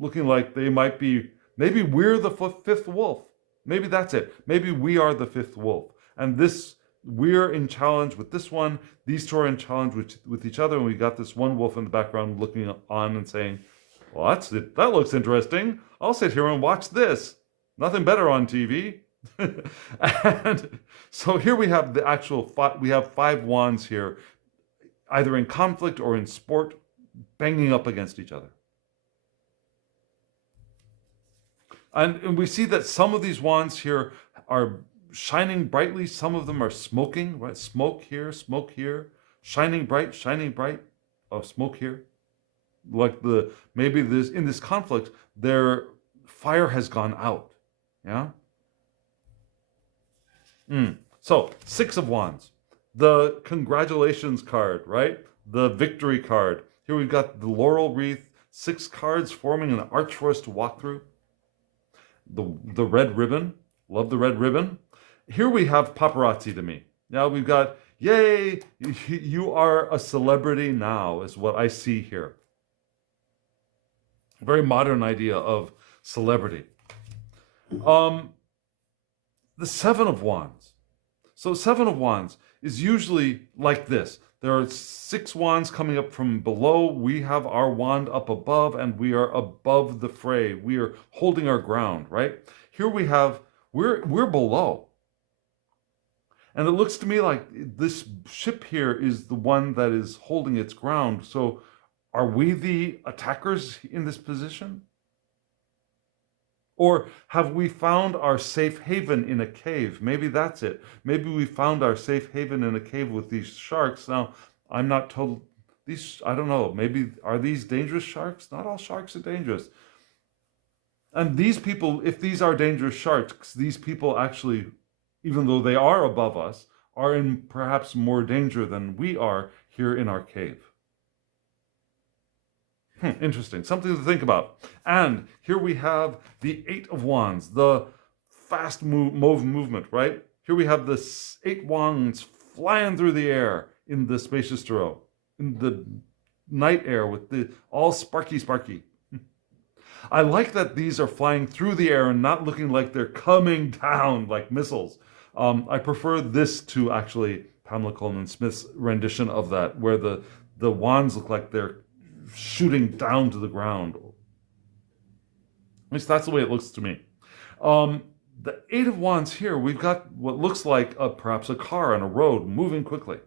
looking like they might be, maybe we're the 5th wolf. Maybe that's it. Maybe we are the 5th wolf. And this, we're in challenge with this one. These 2 are in challenge with each other. And we got this one wolf in the background looking on and saying, well, that's it. That looks interesting. I'll sit here and watch this. Nothing better on TV. And so here we have the actual, we have 5 wands here, either in conflict or in sport, banging up against each other. And we see that some of these wands here are shining brightly. Some of them are smoking, right? Smoke here, shining bright. Oh, smoke here. Like maybe this, in this conflict, their fire has gone out. Yeah? So, 6 of Wands. The congratulations card, right? The victory card. Here we've got the laurel wreath, 6 cards forming an arch for us to walk through. The red ribbon. Love the red ribbon. Here we have paparazzi to me. Now we've got, yay, you are a celebrity now, is what I see here. A very modern idea of celebrity. The 7 of Wands. So 7 of Wands is usually like this. There are 6 wands coming up from below. We have our wand up above, and we are above the fray. We are holding our ground, right? Here we have, we're below. And it looks to me like this ship here is the one that is holding its ground. So are we the attackers in this position? Or have we found our safe haven in a cave? Maybe that's it. Maybe we found our safe haven in a cave with these sharks. Now, I'm not told, I don't know, maybe are these dangerous sharks? Not all sharks are dangerous. And these people, if these are dangerous sharks, these people actually, even though they are above us, are in perhaps more danger than we are here in our cave. Interesting. Something to think about. And here we have the 8 of Wands, the fast movement, right? Here we have the 8 wands flying through the air in the Spacious Tarot, in the night air with the all sparky. I like that these are flying through the air and not looking like they're coming down like missiles. I prefer this to actually Pamela Coleman Smith's rendition of that, where the wands look like they're shooting down to the ground. At least that's the way it looks to me. The 8 of Wands here, we've got what looks like perhaps a car on a road moving quickly.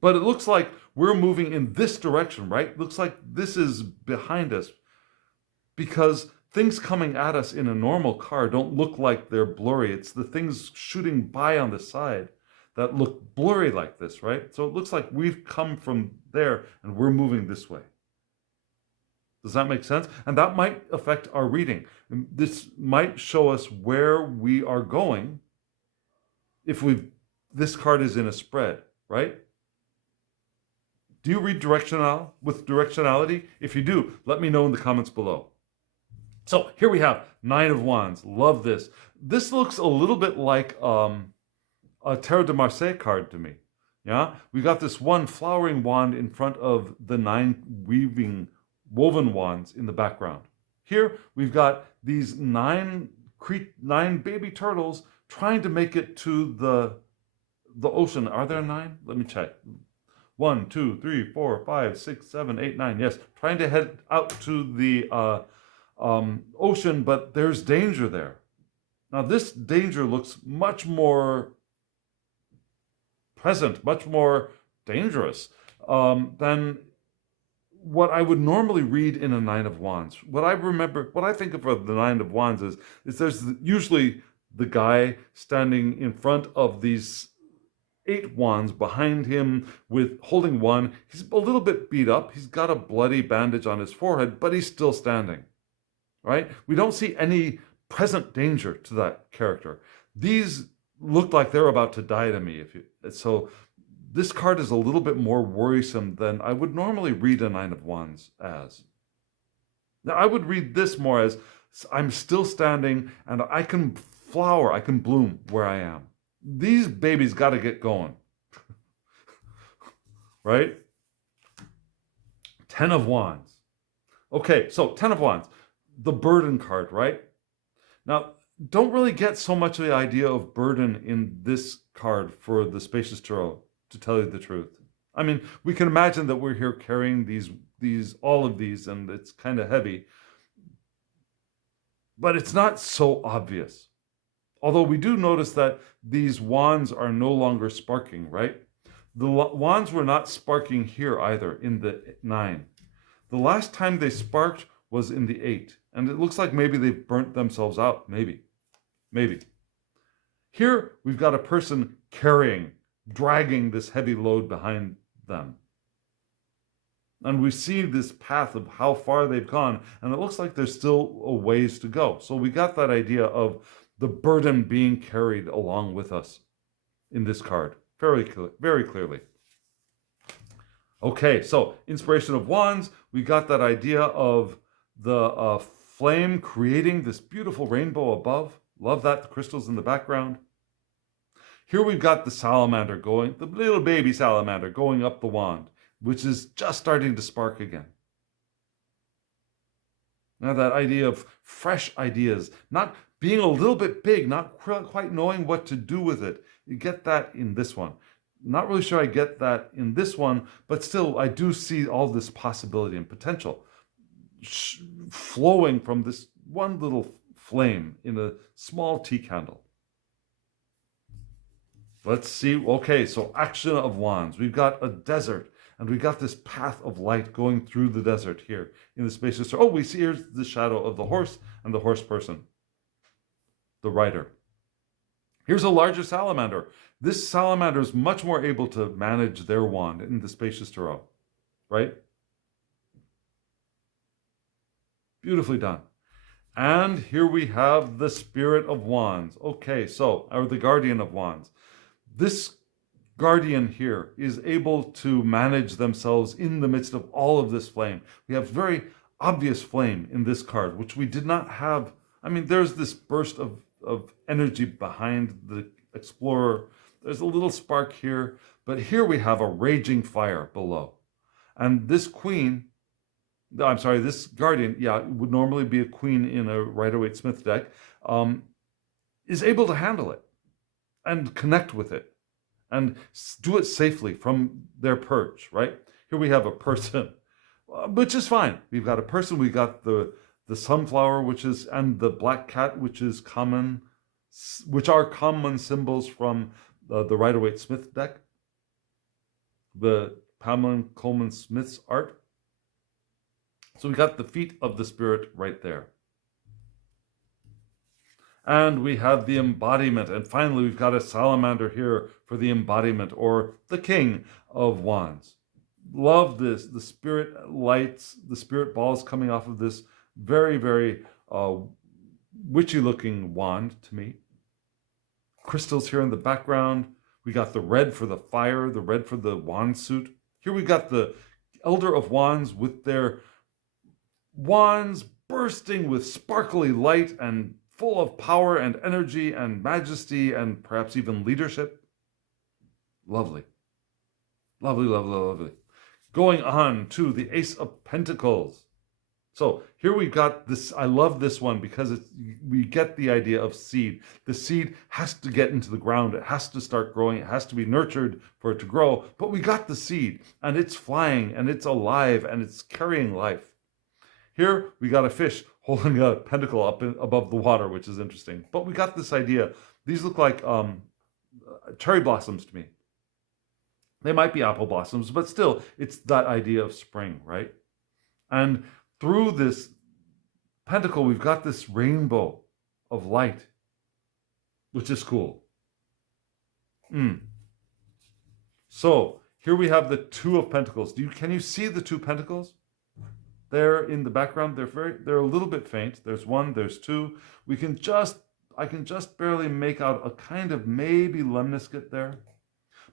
But it looks like we're moving in this direction, right? Looks like this is behind us. Because things coming at us in a normal car don't look like they're blurry. It's the things shooting by on the side that look blurry like this, right? So it looks like we've come from there and we're moving this way. Does that make sense? And that might affect our reading. This might show us where we are going if this card is in a spread, right? Do you read with directionality? If you do, let me know in the comments below. So here we have Nine of Wands. Love this. This looks a little bit like a Tarot de Marseille card to me. Yeah, we got this one flowering wand in front of the 9 woven wands in the background. Here we've got these 9 baby turtles trying to make it to the ocean. Are there 9? Let me check. 1, 2, 3, 4, 5, 6, 7, 8, 9. Yes, trying to head out to the ocean, but there's danger there. Now this danger looks much more present, much more dangerous than what I would normally read in a Nine of Wands. What I think of the Nine of Wands is there's usually the guy standing in front of these 8 wands behind him with holding one. He's a little bit beat up. He's got a bloody bandage on his forehead, but he's still standing, right? We don't see any present danger to that character. These look like they're about to die to me. So this card is a little bit more worrisome than I would normally read a Nine of Wands as. Now, I would read this more as I'm still standing and I can flower, I can bloom where I am. These babies got to get going. Right? 10 of Wands. Okay, so 10 of Wands, the burden card, right? Now, don't really get so much of the idea of burden in this card for the Spacious Tarot, to tell you the truth. I mean, we can imagine that we're here carrying all of these, and it's kind of heavy. But it's not so obvious. Although we do notice that these wands are no longer sparking, right? The wands were not sparking here either in the 9. The last time they sparked was in the 8. And it looks like maybe they've burnt themselves out. Maybe. Here we've got a person dragging this heavy load behind them. And we see this path of how far they've gone, and it looks like there's still a ways to go. So we got that idea of the burden being carried along with us in this card, very clearly. Okay, so Inspiration of Wands, we got that idea of the flame creating this beautiful rainbow above. Love that, the crystals in the background. Here we've got the salamander the little baby salamander going up the wand, which is just starting to spark again. Now that idea of fresh ideas, not being a little bit big, not quite knowing what to do with it. You get that in this one. Not really sure I get that in this one, but still I do see all this possibility and potential flowing from this one little flame in a small tea candle. Let's see. Okay, so Action of Wands. We've got a desert, and we got this path of light going through the desert here in the Spacious Tarot. Oh, we see here's the shadow of the horse and the horse person, the rider. Here's a larger salamander. This salamander is much more able to manage their wand in the Spacious Tarot, right? Beautifully done. And here we have the Spirit of Wands. Okay, or the Guardian of Wands. This guardian here is able to manage themselves in the midst of all of this flame. We have very obvious flame in this card, which we did not have. I mean, there's this burst of energy behind the explorer. There's a little spark here, but here we have a raging fire below. And this queen, this guardian, would normally be a queen in a Rider-Waite-Smith deck, is able to handle it and connect with it and do it safely from their perch, right? Here we have a person, which is fine. We've got a person, we got the sunflower, and the black cat, which are common symbols from the Rider-Waite-Smith deck, the Pamela Coleman Smith's art. So we got the feet of the spirit right there. And we have the embodiment. And finally, we've got a salamander here for the embodiment, or the King of Wands. Love this. The spirit lights, the spirit balls coming off of this very, very witchy looking wand to me. Crystals here in the background. We got the red for the fire, the red for the wand suit. Here we got the Elder of Wands with their wands bursting with sparkly light and full of power and energy and majesty and perhaps even leadership. Lovely. Lovely, lovely, lovely. Going on to the Ace of Pentacles. So here we've got this. I love this one because we get the idea of seed. The seed has to get into the ground. It has to start growing. It has to be nurtured for it to grow. But we got the seed, and it's flying, and it's alive, and it's carrying life. Here we got a fish holding a pentacle up above the water, which is interesting. But we got this idea. These look like cherry blossoms to me. They might be apple blossoms, but still, it's that idea of spring, right? And through this pentacle, we've got this rainbow of light, which is cool. So here we have the Two of Pentacles. Can you see the two pentacles? They're in the background. They're a little bit faint. There's one, there's two. I can just barely make out a kind of maybe lemniscate there.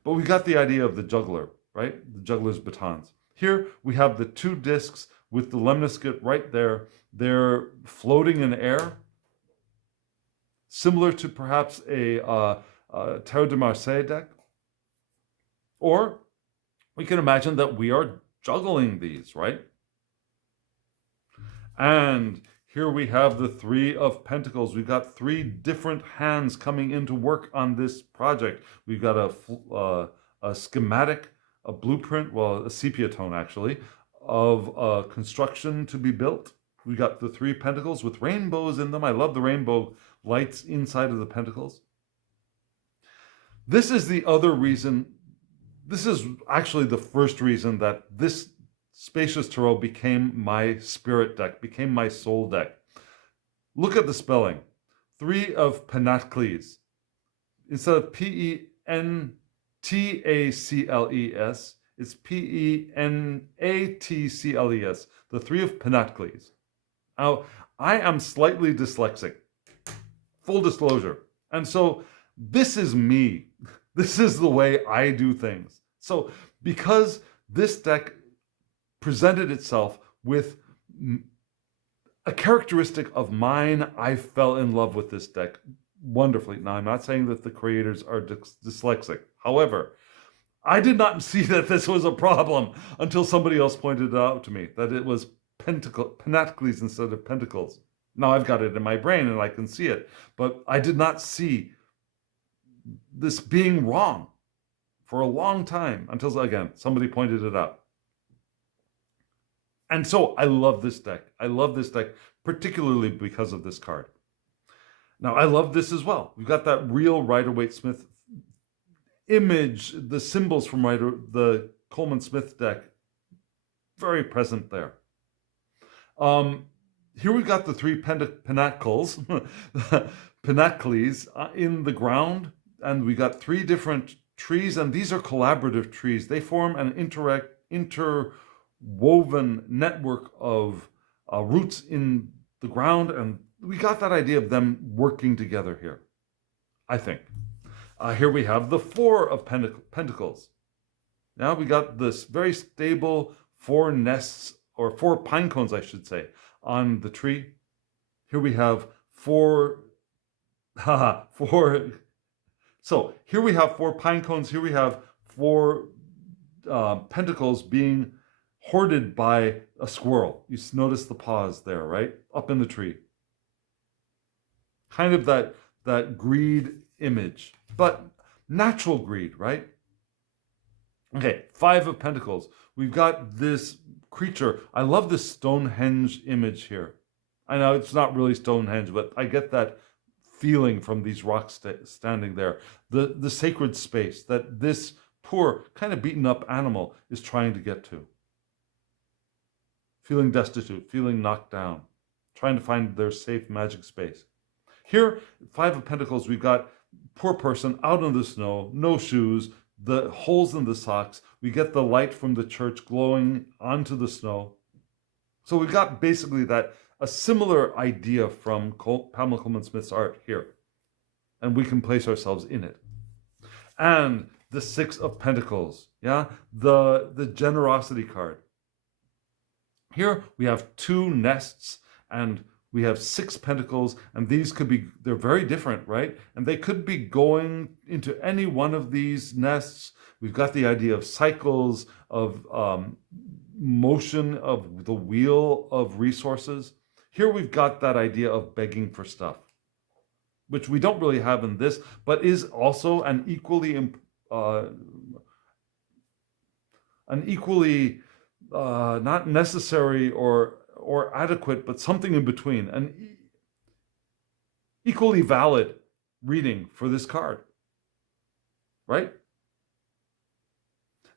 But we got the idea of the juggler, right? The juggler's batons. Here we have the two discs with the lemniscate right there. They're floating in air, similar to perhaps a Tarot de Marseille deck. Or we can imagine that we are juggling these, right? And here we have the Three of Pentacles. We've got three different hands coming in to work on this project. We've got a schematic, a blueprint, well, a sepia tone actually, of construction to be built. We got the Three Pentacles with rainbows in them. I love the rainbow lights inside of the pentacles. This is the other reason. This is actually the first reason that this Spacious Tarot became my spirit deck, became my soul deck. Look at the spelling. Three of Pentacles. Instead of Pentacles, it's Penatcles. The Three of Pentacles. Now, I am slightly dyslexic. Full disclosure. And so this is me. This is the way I do things. So because this deck presented itself with a characteristic of mine, I fell in love with this deck wonderfully. Now, I'm not saying that the creators are dyslexic. However, I did not see that this was a problem until somebody else pointed it out to me, that it was Pentacles instead of Pentacles. Now I've got it in my brain and I can see it, but I did not see this being wrong for a long time until, again, somebody pointed it out. And so I love this deck. I love this deck, particularly because of this card. Now, I love this as well. We've got that real Rider-Waite-Smith image, the symbols from the Coleman-Smith deck, very present there. Here we've got the three Pentacles, Pentacles in the ground, and we got three different trees, and these are collaborative trees. They form an interwoven network of roots in the ground, and we got that idea of them working together here, I think. Here we have the Four of Pentacles. Now we got this very stable four nests, or four pine cones, I should say, on the tree. Here we have four. So here we have four pine cones. Here we have four pentacles being hoarded by a squirrel. You notice the paws there, right? Up in the tree. Kind of that greed image, but natural greed, right? Okay, Five of Pentacles. We've got this creature. I love this Stonehenge image here. I know it's not really Stonehenge, but I get that feeling from these rocks standing there. The sacred space that this poor, kind of beaten up animal is trying to get to. Feeling destitute, feeling knocked down, trying to find their safe magic space. Here, Five of Pentacles, we've got poor person out in the snow, no shoes, the holes in the socks. We get the light from the church glowing onto the snow. So we've got basically a similar idea from Pamela Coleman Smith's art here. And we can place ourselves in it. And the Six of Pentacles, yeah, the generosity card. Here we have two nests and we have 6 pentacles, and these could be, they're very different, right? And they could be going into any one of these nests. We've got the idea of cycles, of motion of the wheel of resources. Here we've got that idea of begging for stuff, which we don't really have in this, but is also an equally not necessary or adequate, but something in between, an equally valid reading for this card, right?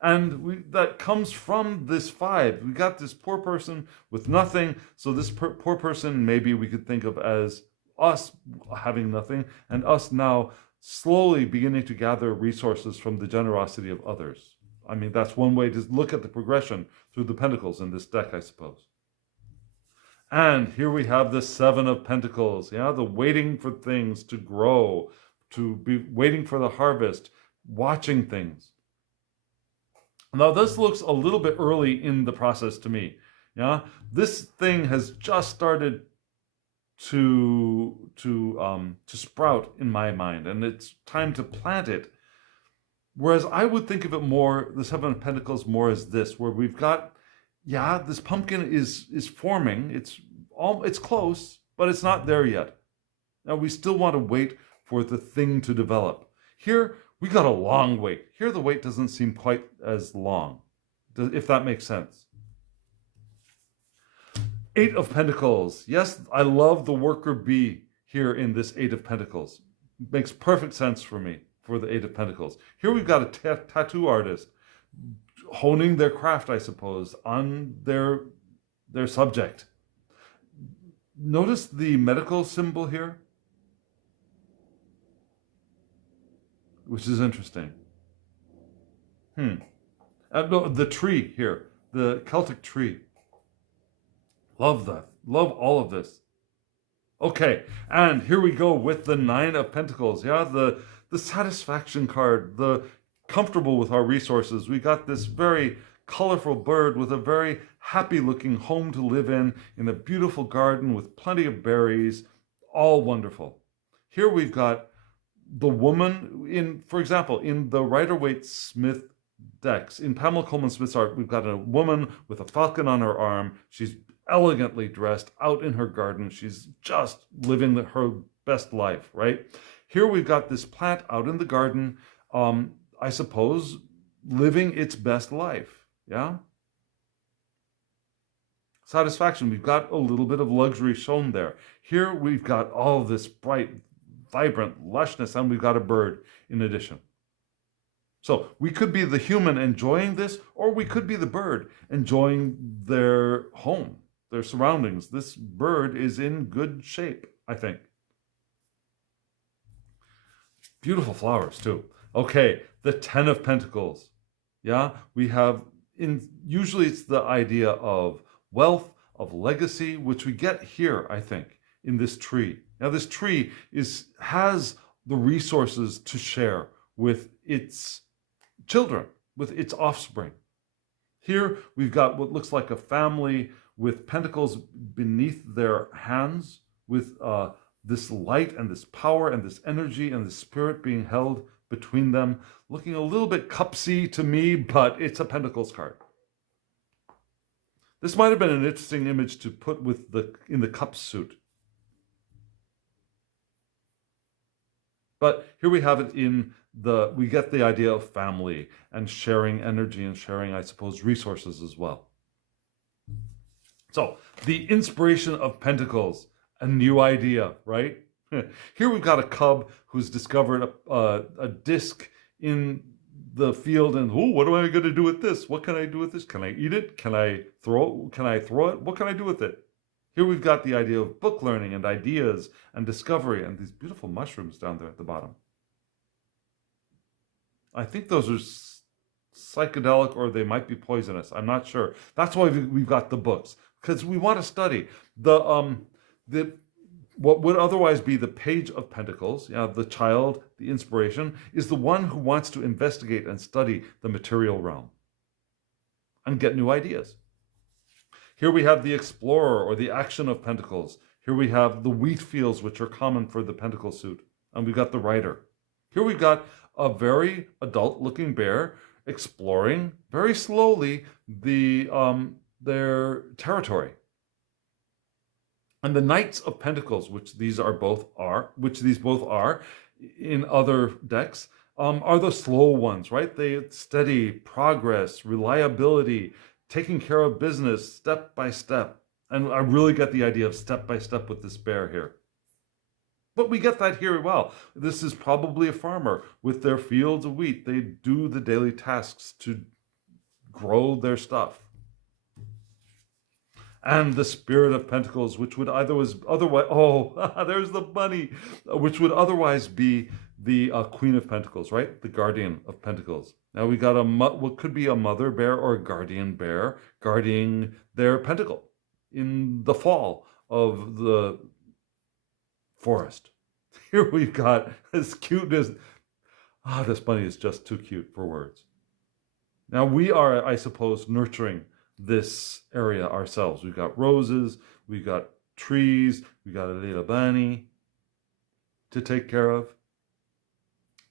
And that comes from this 5. We got this poor person with nothing, so this poor person maybe we could think of as us having nothing, and us now slowly beginning to gather resources from the generosity of others. I mean, that's one way to look at the progression through the pentacles in this deck, I suppose. And here we have the 7 of Pentacles, yeah, the waiting for things to grow, to be waiting for the harvest, watching things. Now, this looks a little bit early in the process to me, yeah. This thing has just started to sprout in my mind, and it's time to plant it. Whereas I would think of it more, the 7 of Pentacles, more as this, where we've got, yeah, this pumpkin is forming. It's close, but it's not there yet. Now we still want to wait for the thing to develop. Here we got a long wait. Here the wait doesn't seem quite as long, if that makes sense. 8 of Pentacles. Yes, I love the worker bee here in this 8 of Pentacles. Makes perfect sense for me for the 8 of Pentacles. Here we've got a tattoo artist honing their craft, I suppose, on their subject. Notice the medical symbol here, which is interesting. No, the tree here, the Celtic tree. Love that. Love all of this. Okay, and here we go with the 9 of Pentacles. Yeah, the satisfaction card, the comfortable with our resources. We got this very colorful bird with a very happy looking home to live in a beautiful garden with plenty of berries, all wonderful. Here we've got the woman for example, in the Rider-Waite-Smith decks, in Pamela Coleman Smith's art, we've got a woman with a falcon on her arm. She's elegantly dressed out in her garden. She's just living her best life, right? Here we've got this plant out in the garden, I suppose, living its best life, yeah? Satisfaction, we've got a little bit of luxury shown there. Here we've got all of this bright, vibrant lushness, and we've got a bird in addition. So we could be the human enjoying this, or we could be the bird enjoying their home, their surroundings. This bird is in good shape, I think. Beautiful flowers too. Okay, the 10 of Pentacles. Yeah, we have, usually it's the idea of wealth, of legacy, which we get here, I think, in this tree. Now this tree has the resources to share with its children, with its offspring. Here we've got what looks like a family with pentacles beneath their hands, with this light and this power and this energy and the spirit being held between them, looking a little bit cupsy to me, but it's a Pentacles card. This might have been an interesting image to put in the cup suit. But here we have it we get the idea of family and sharing energy and sharing, I suppose, resources as well. So the inspiration of Pentacles, a new idea, right? Here we've got a cub who's discovered a disc in the field, and what am I going to do with this? What can I do with this? Can I eat it? Can I throw it? What can I do with it? Here we've got the idea of book learning and ideas and discovery and these beautiful mushrooms down there at the bottom. I think those are psychedelic, or they might be poisonous. I'm not sure. That's why we've got the books, because we want to study the what would otherwise be the Page of Pentacles. The child, the inspiration, is the one who wants to investigate and study the material realm and get new ideas. Here we have the Explorer, or the Action of Pentacles. Here we have the wheat fields, which are common for the Pentacle suit. And we've got the Rider. Here we've got a very adult-looking bear exploring very slowly their territory. And the Knights of Pentacles, which these both are in other decks, are the slow ones, right? They steady progress, reliability, taking care of business step by step. And I really get the idea of step by step with this bear here. But we get that here as well. This is probably a farmer with their fields of wheat. They do the daily tasks to grow their stuff. And the Spirit of Pentacles, which would otherwise, there's the bunny, which would otherwise be the Queen of Pentacles, right? The Guardian of Pentacles. Now we got what could be a mother bear or a guardian bear guarding their pentacle in the fall of the forest. Here we've got this cuteness. This bunny is just too cute for words. Now we are, I suppose, nurturing this area ourselves. We've got roses, we've got trees, we've got a little bunny to take care of.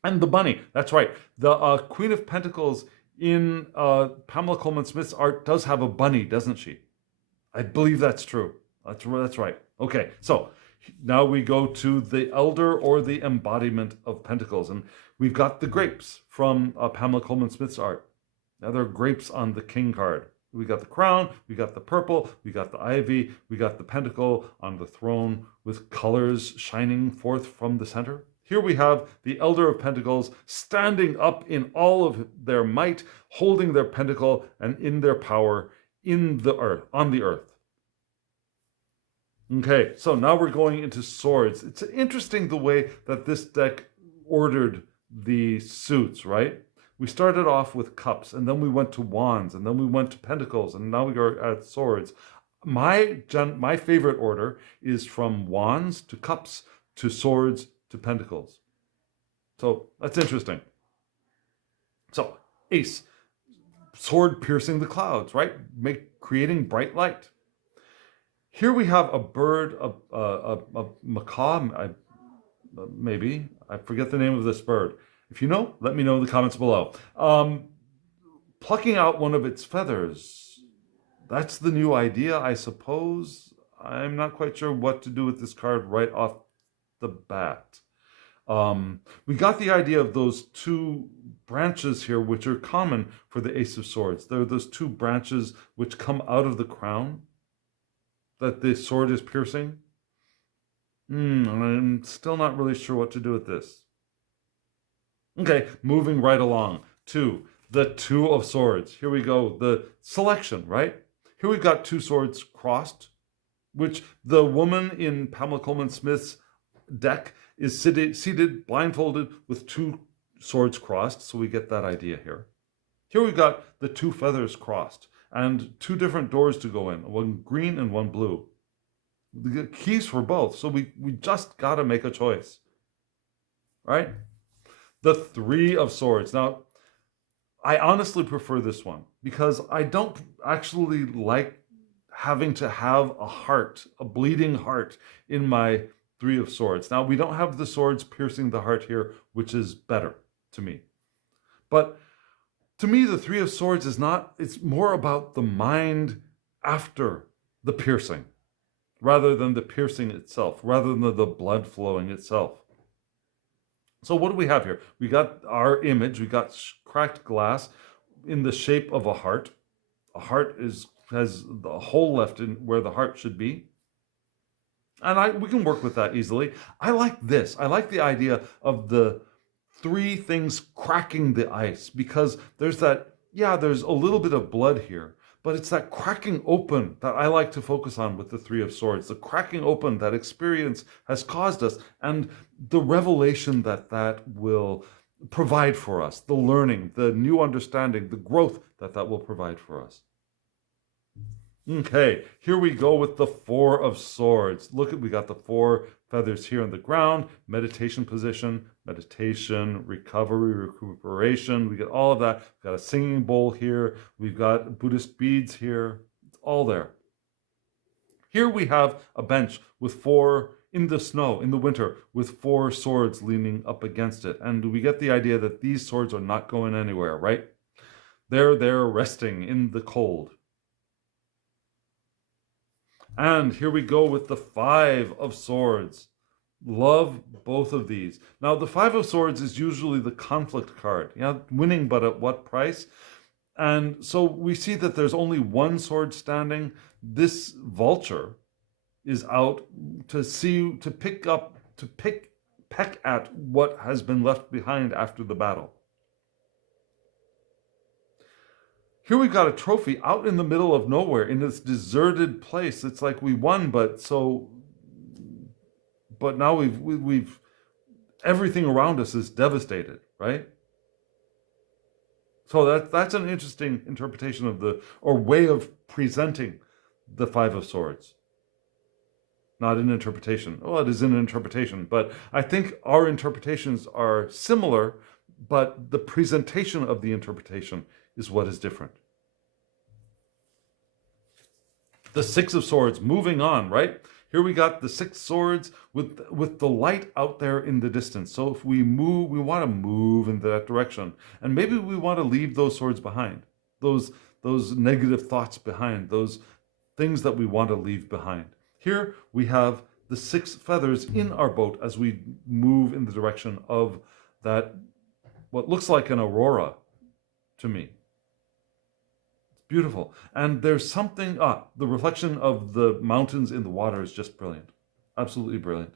And the bunny, that's right. The Queen of Pentacles in Pamela Coleman Smith's art does have a bunny, doesn't she? I believe that's true. That's right. Okay, so now we go to the Elder, or the Embodiment of Pentacles. And we've got the grapes from Pamela Coleman Smith's art. Now there are grapes on the King card. We got the crown, we got the purple, we got the ivy, we got the pentacle on the throne with colors shining forth from the center. Here we have the Elder of Pentacles standing up in all of their might, holding their pentacle and in their power in the earth, on the earth. Okay, so now we're going into swords. It's interesting the way that this deck ordered the suits, right? We started off with cups, and then we went to wands, and then we went to pentacles, and now we are at swords. My favorite order is from wands to cups to swords to pentacles. So that's interesting. So ace, sword piercing the clouds, right? Creating bright light. Here we have a bird, a macaw, maybe. I forget the name of this bird. If you know, let me know in the comments below. Plucking out one of its feathers. That's the new idea, I suppose. I'm not quite sure what to do with this card right off the bat. We got the idea of those two branches here, which are common for the Ace of Swords. There are those two branches which come out of the crown that the sword is piercing. I'm still not really sure what to do with this. Okay, moving right along to the Two of Swords. Here we go, the selection, right? Here we've got two swords crossed, which the woman in Pamela Coleman Smith's deck is seated blindfolded with two swords crossed, so we get that idea here. Here we've got the two feathers crossed and two different doors to go in, one green and one blue. The keys for both, so we just got to make a choice, right? The Three of Swords. Now, I honestly prefer this one because I don't actually like having to have a heart, a bleeding heart in my Three of Swords. Now, we don't have the swords piercing the heart here, which is better to me. But to me, the Three of Swords is not, it's more about the mind after the piercing, rather than the piercing itself, rather than the blood flowing itself. So what do we have here? We got our image, we got cracked glass in the shape of a heart. A heart has the hole left in where the heart should be. And we can work with that easily. I like this. I like the idea of the three things cracking the ice, because there's a little bit of blood here, But it's that cracking open that I like to focus on with the Three of Swords. The cracking open that experience has caused us, and the revelation that that will provide for us, the learning, the new understanding, the growth that that will provide for us. Okay, here we go with the Four of Swords. Look at, we got the four feathers here on the ground, meditation position, meditation, recovery, recuperation. We get all of that. We've got a singing bowl here. We've got Buddhist beads here. It's all there. Here we have a bench with four, in the snow, in the winter, with four swords leaning up against it. And we get the idea that these swords are not going anywhere, right? They're there resting in the cold. And here we go with the Five of Swords. Love both of these. Now, the Five of Swords is usually the conflict card. Yeah, winning, but at what price? And so we see that there's only one sword standing. This vulture is out to see, to pick up, to peck at what has been left behind after the battle. Here we've got a trophy out in the middle of nowhere in this deserted place. It's like we won, but now we've everything around us is devastated, right? So that's an interesting interpretation of or way of presenting the Five of Swords. Not an interpretation. Well, it is an interpretation, but I think our interpretations are similar, but the presentation of the interpretation is what is different. The Six of Swords, moving on, right? Here we got the Six Swords with the light out there in the distance. So if we move, we want to move in that direction. And maybe we want to leave those swords behind, those negative thoughts behind, those things that we want to leave behind. Here we have the six feathers in our boat as we move in the direction of that, what looks like an aurora to me. It's beautiful. And there's something, the reflection of the mountains in the water is just brilliant. Absolutely brilliant.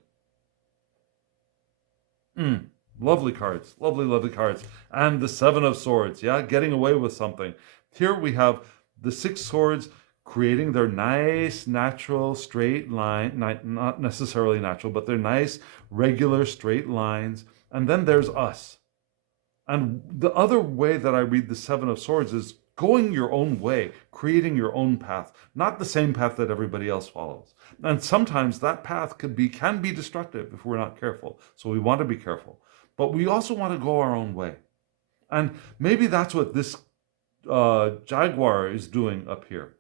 Lovely cards. Lovely, lovely cards. And the Seven of Swords, yeah, getting away with something. Here we have the six swords creating their nice, natural, straight line, not necessarily natural, but they're nice, regular, straight lines. And then there's us. And the other way that I read the Seven of Swords is going your own way, creating your own path, not the same path that everybody else follows. And sometimes that path can be destructive if we're not careful. So we want to be careful. But we also want to go our own way. And maybe that's what this jaguar is doing up here.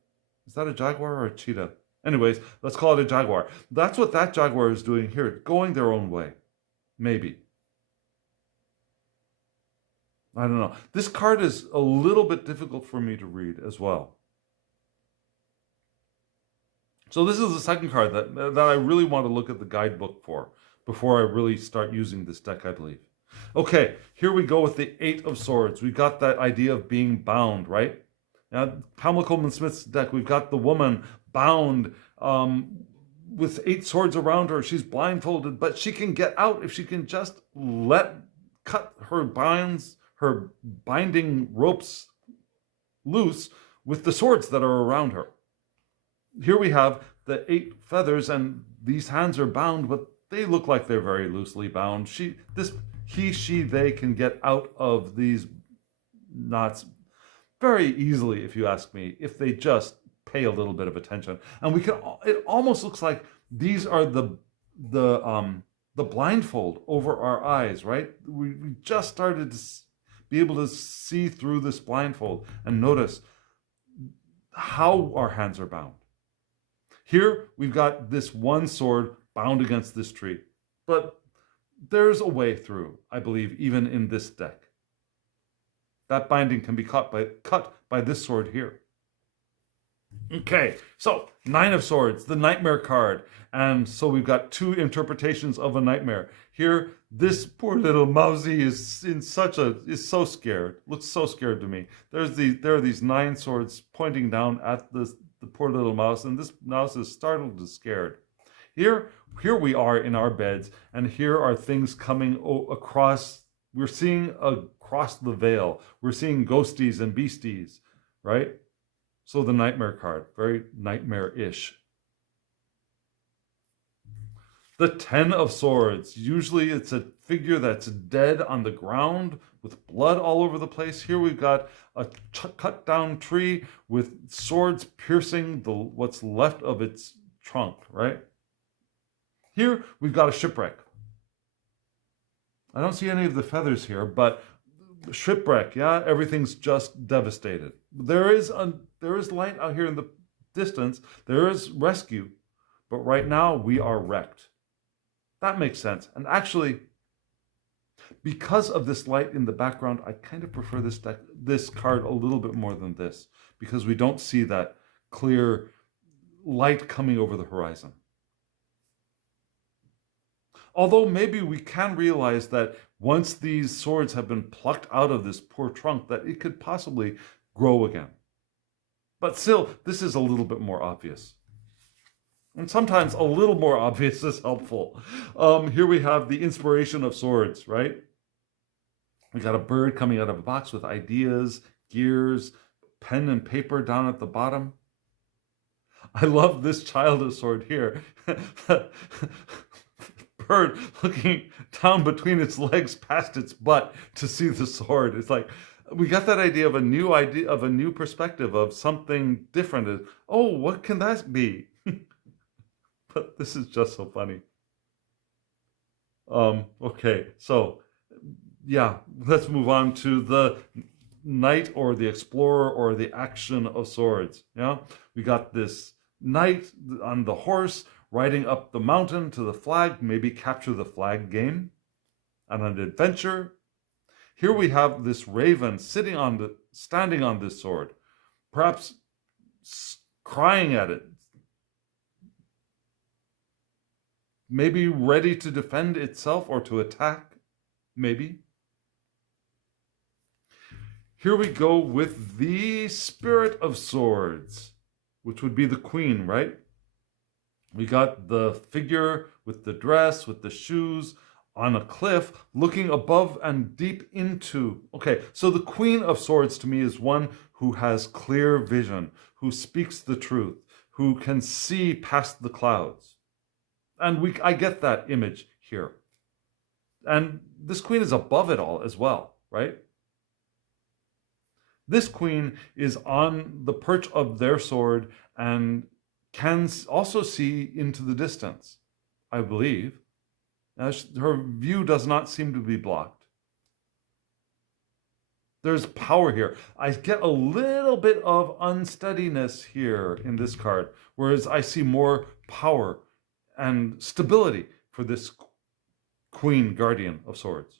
Is that a jaguar or a cheetah? Anyways, let's call it a jaguar. That's what that jaguar is doing here, going their own way. Maybe. I don't know. This card is a little bit difficult for me to read as well. So this is the second card that I really want to look at the guidebook for before I really start using this deck, I believe. Okay, here we go with the Eight of Swords. We've got that idea of being bound, right? Now, Pamela Coleman Smith's deck, we've got the woman bound with eight swords around her. She's blindfolded, but she can get out if she can just cut her binding ropes loose with the swords that are around her. Here we have the eight feathers, and these hands are bound, but they look like they're very loosely bound. They can get out of these knots very easily, if you ask me, if they just pay a little bit of attention. And it almost looks like these are the blindfold over our eyes, right? We just started to be able to see through this blindfold and notice how our hands are bound. Here we've got this one sword bound against this tree, but there's a way through, I believe, even in this deck. That binding can be cut by this sword here. Okay, so Nine of Swords, the Nightmare card. And so we've got two interpretations of a nightmare. Here, this poor little mousy is so scared. Looks so scared to me. There are these nine swords pointing down at the poor little mouse, and this mouse is startled and scared. Here we are in our beds, and here are things coming across. We're seeing across the veil. We're seeing ghosties and beasties, right? So the Nightmare card, very nightmare-ish. The Ten of Swords. Usually it's a figure that's dead on the ground with blood all over the place. Here we've got a cut down tree with swords piercing what's left of its trunk, right? Here we've got a shipwreck. I don't see any of the feathers here, but shipwreck, yeah, everything's just devastated. There is light out here in the distance. There is rescue, but right now we are wrecked. That makes sense. And actually, because of this light in the background, I kind of prefer this card a little bit more than this, because we don't see that clear light coming over the horizon. Although maybe we can realize that once these swords have been plucked out of this poor trunk, that it could possibly grow again. But still, this is a little bit more obvious. And sometimes a little more obvious is helpful. Here we have the inspiration of swords, right? We got a bird coming out of a box with ideas, gears, pen and paper down at the bottom. I love this child of sword here. Bird looking down between its legs past its butt to see the sword. It's like, we got that idea of a new perspective of something different. Oh, what can that be? But this is just so funny. Okay, so yeah, let's move on to the knight or the explorer or the action of swords. Yeah, we got this knight on the horse riding up the mountain to the flag, maybe capture the flag game, on an adventure. Here we have this raven standing on this sword, perhaps crying at it, maybe ready to defend itself or to attack, maybe. Here we go with the Spirit of Swords, which would be the queen, right? We got the figure with the dress, with the shoes, on a cliff, looking above and deep into... Okay, so the Queen of Swords to me is one who has clear vision, who speaks the truth, who can see past the clouds. And I get that image here. And this queen is above it all as well, right? This queen is on the perch of their sword and can also see into the distance, I believe. Her view does not seem to be blocked. There's power here. I get a little bit of unsteadiness here in this card, whereas I see more power and stability for this Queen Guardian of Swords.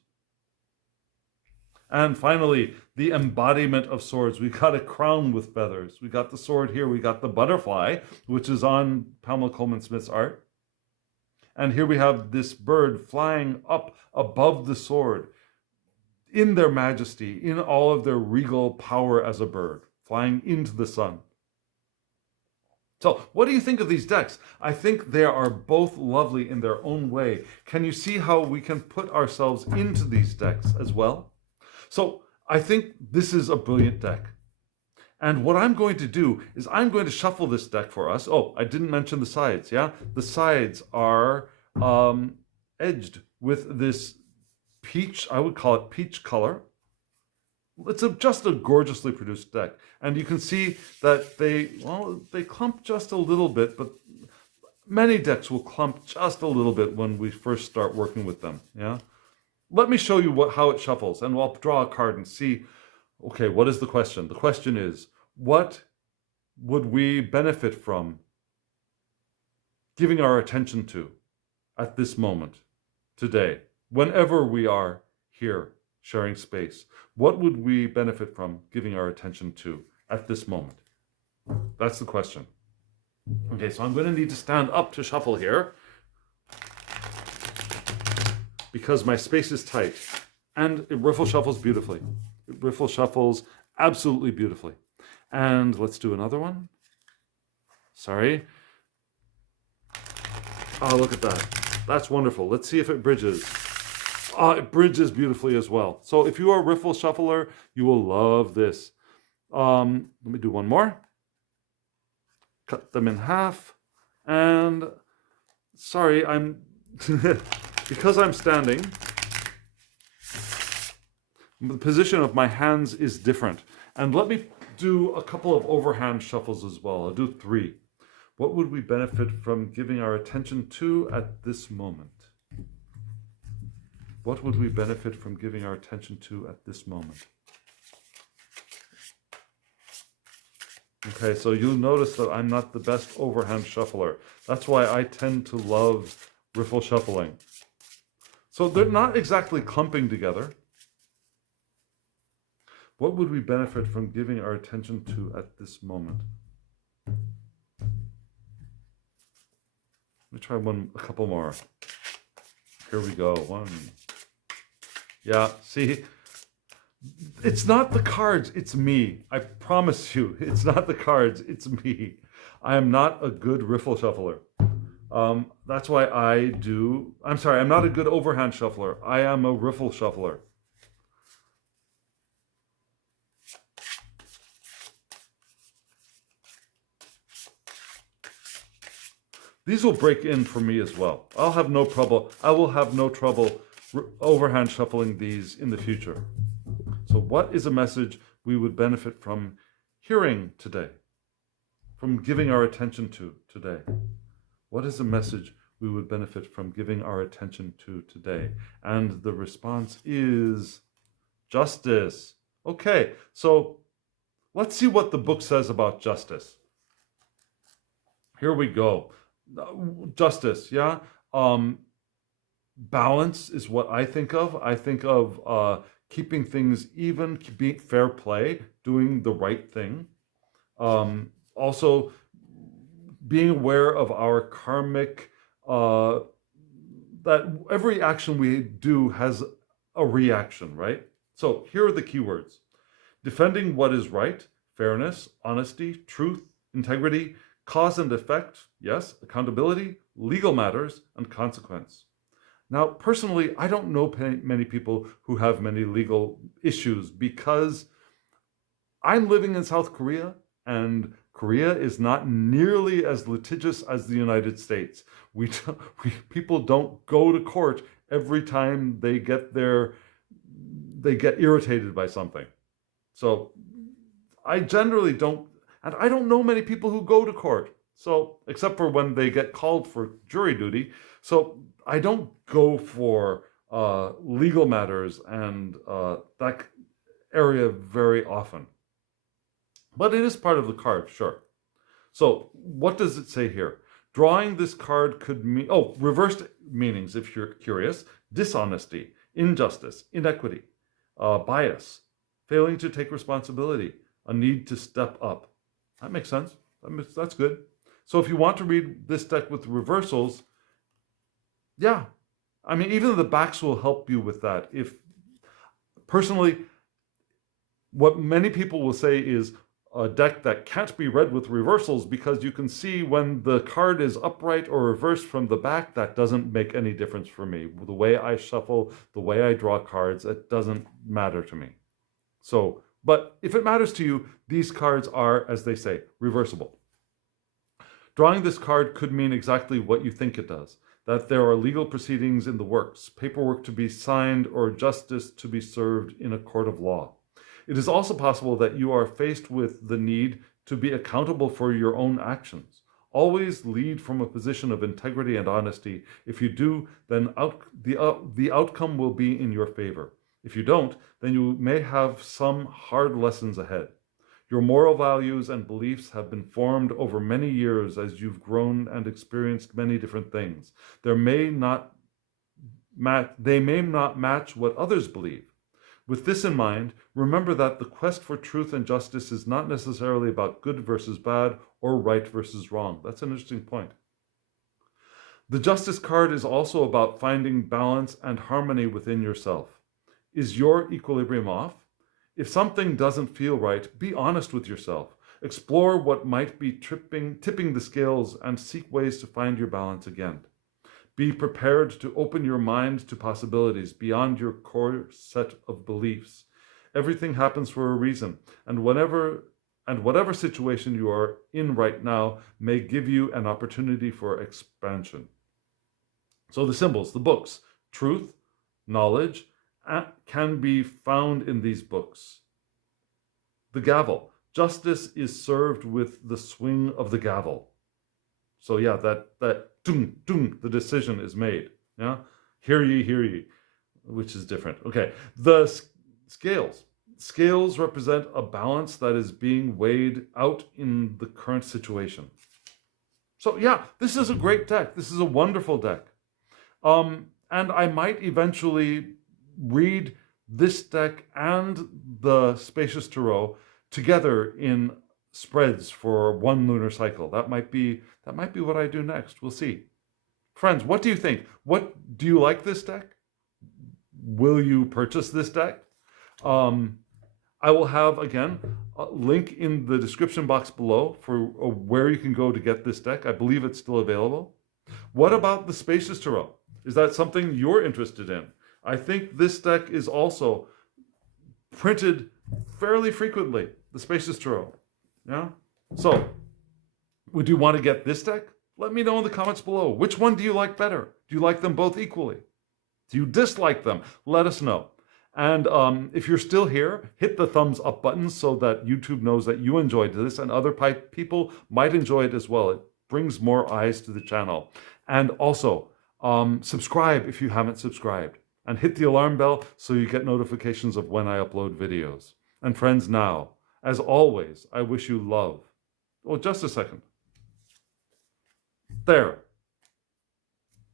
And finally, the embodiment of swords. We got a crown with feathers. We got the sword here. We got the butterfly, which is on Pamela Coleman Smith's art. And here we have this bird flying up above the sword in their majesty, in all of their regal power as a bird, flying into the sun. So what do you think of these decks? I think they are both lovely in their own way. Can you see how we can put ourselves into these decks as well? So I think this is a brilliant deck. And what I'm going to do is I'm going to shuffle this deck for us. Oh, I didn't mention the sides, yeah? The sides are edged with this peach, I would call it peach color. It's just a gorgeously produced deck. And you can see that they clump just a little bit, but many decks will clump just a little bit when we first start working with them, yeah? Let me show you how it shuffles, and I'll draw a card and see, okay, what is the question? The question is, what would we benefit from giving our attention to at this moment, today, whenever we are here sharing space? What would we benefit from giving our attention to at this moment? That's the question. Okay, so I'm going to need to stand up to shuffle here, because my space is tight, and it riffle shuffles beautifully. It riffle shuffles absolutely beautifully. And let's do another one. Sorry. Oh, look at that. That's wonderful. Let's see if it bridges. It bridges beautifully as well. So if you are a riffle shuffler, you will love this. Let me do one more. cut them in half, and sorry, I'm because I'm standing, the position of my hands is different. And let me do a couple of overhand shuffles as well. I'll do 3. What would we benefit from giving our attention to at this moment? What would we benefit from giving our attention to at this moment? Okay, so you'll notice that I'm not the best overhand shuffler. That's why I tend to love riffle shuffling. So they're not exactly clumping together. What would we benefit from giving our attention to at this moment? Let me try a couple more. Here we go. 1. Yeah, see, it's not the cards, it's me. I promise you, it's not the cards, it's me. I am not a good riffle shuffler. That's why I'm not a good overhand shuffler. I am a riffle shuffler. These will break in for me as well. I will have no trouble overhand shuffling these in the future. So what is a message we would benefit from hearing today? From giving our attention to today? What is a message we would benefit from giving our attention to today? And the response is justice. Okay, so let's see what the book says about justice. Here we go. Justice, yeah. Balance is what I think of. I think of keeping things even, being fair play, doing the right thing. Also, being aware of our karmic, that every action we do has a reaction, right? So here are the keywords. Defending what is right, fairness, honesty, truth, integrity, cause and effect, yes, accountability, legal matters, and consequence. Now, personally, I don't know many people who have many legal issues because I'm living in South Korea, and Korea is not nearly as litigious as the United States. People don't go to court every time they get irritated by something. So I generally don't. And I don't know many people who go to court, so except for when they get called for jury duty. So I don't go for legal matters and that area very often. But it is part of the card, sure. So what does it say here? Drawing this card could mean, reversed meanings if you're curious: dishonesty, injustice, inequity, bias, failing to take responsibility, a need to step up. That makes sense. That's good. So if you want to read this deck with reversals, yeah. I mean, even the backs will help you with that. If personally, what many people will say is a deck that can't be read with reversals because you can see when the card is upright or reversed from the back. That doesn't make any difference for me. The way I shuffle, the way I draw cards, it doesn't matter to me. So, but if it matters to you, these cards are, as they say, reversible. Drawing this card could mean exactly what you think it does, that there are legal proceedings in the works, paperwork to be signed, or justice to be served in a court of law. It is also possible that you are faced with the need to be accountable for your own actions. Always lead from a position of integrity and honesty. If you do, then the outcome will be in your favor. If you don't, then you may have some hard lessons ahead. Your moral values and beliefs have been formed over many years as you've grown and experienced many different things. They may not match what others believe. With this in mind, remember that the quest for truth and justice is not necessarily about good versus bad or right versus wrong. That's an interesting point. The Justice card is also about finding balance and harmony within yourself. Is your equilibrium off? If something doesn't feel right, be honest with yourself. Explore what might be tipping the scales and seek ways to find your balance again. Be prepared to open your mind to possibilities beyond your core set of beliefs. Everything happens for a reason, and whenever and whatever situation you are in right now may give you an opportunity for expansion. So the symbols, the books, truth, knowledge, can be found in these books. The gavel, justice is served with the swing of the gavel. So yeah, that dung, dung, the decision is made. Yeah, hear ye, which is different. Okay, the scales. Scales represent a balance that is being weighed out in the current situation. So yeah, this is a great deck. This is a wonderful deck. And I might eventually read this deck and the Spacious Tarot together in spreads for one lunar cycle. That might be what I do next. We'll see. Friends, what do you think? What do you like this deck? Will you purchase this deck? I will have, again, a link in the description box below for where you can go to get this deck. I believe it's still available. What about the Spacious Tarot? Is that something you're interested in? I think this deck is also printed fairly frequently, the Spacious Tarot. Yeah? So, would you want to get this deck? Let me know in the comments below. Which one do you like better? Do you like them both equally? Do you dislike them? Let us know. And if you're still here, hit the thumbs up button so that YouTube knows that you enjoyed this and other people might enjoy it as well. It brings more eyes to the channel. And also, subscribe if you haven't subscribed. And hit the alarm bell so you get notifications of when I upload videos. And friends, now, as always, I wish you love. Oh, just a second. There.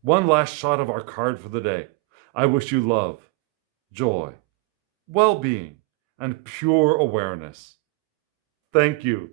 One last shot of our card for the day. I wish you love, joy, well-being, and pure awareness. Thank you.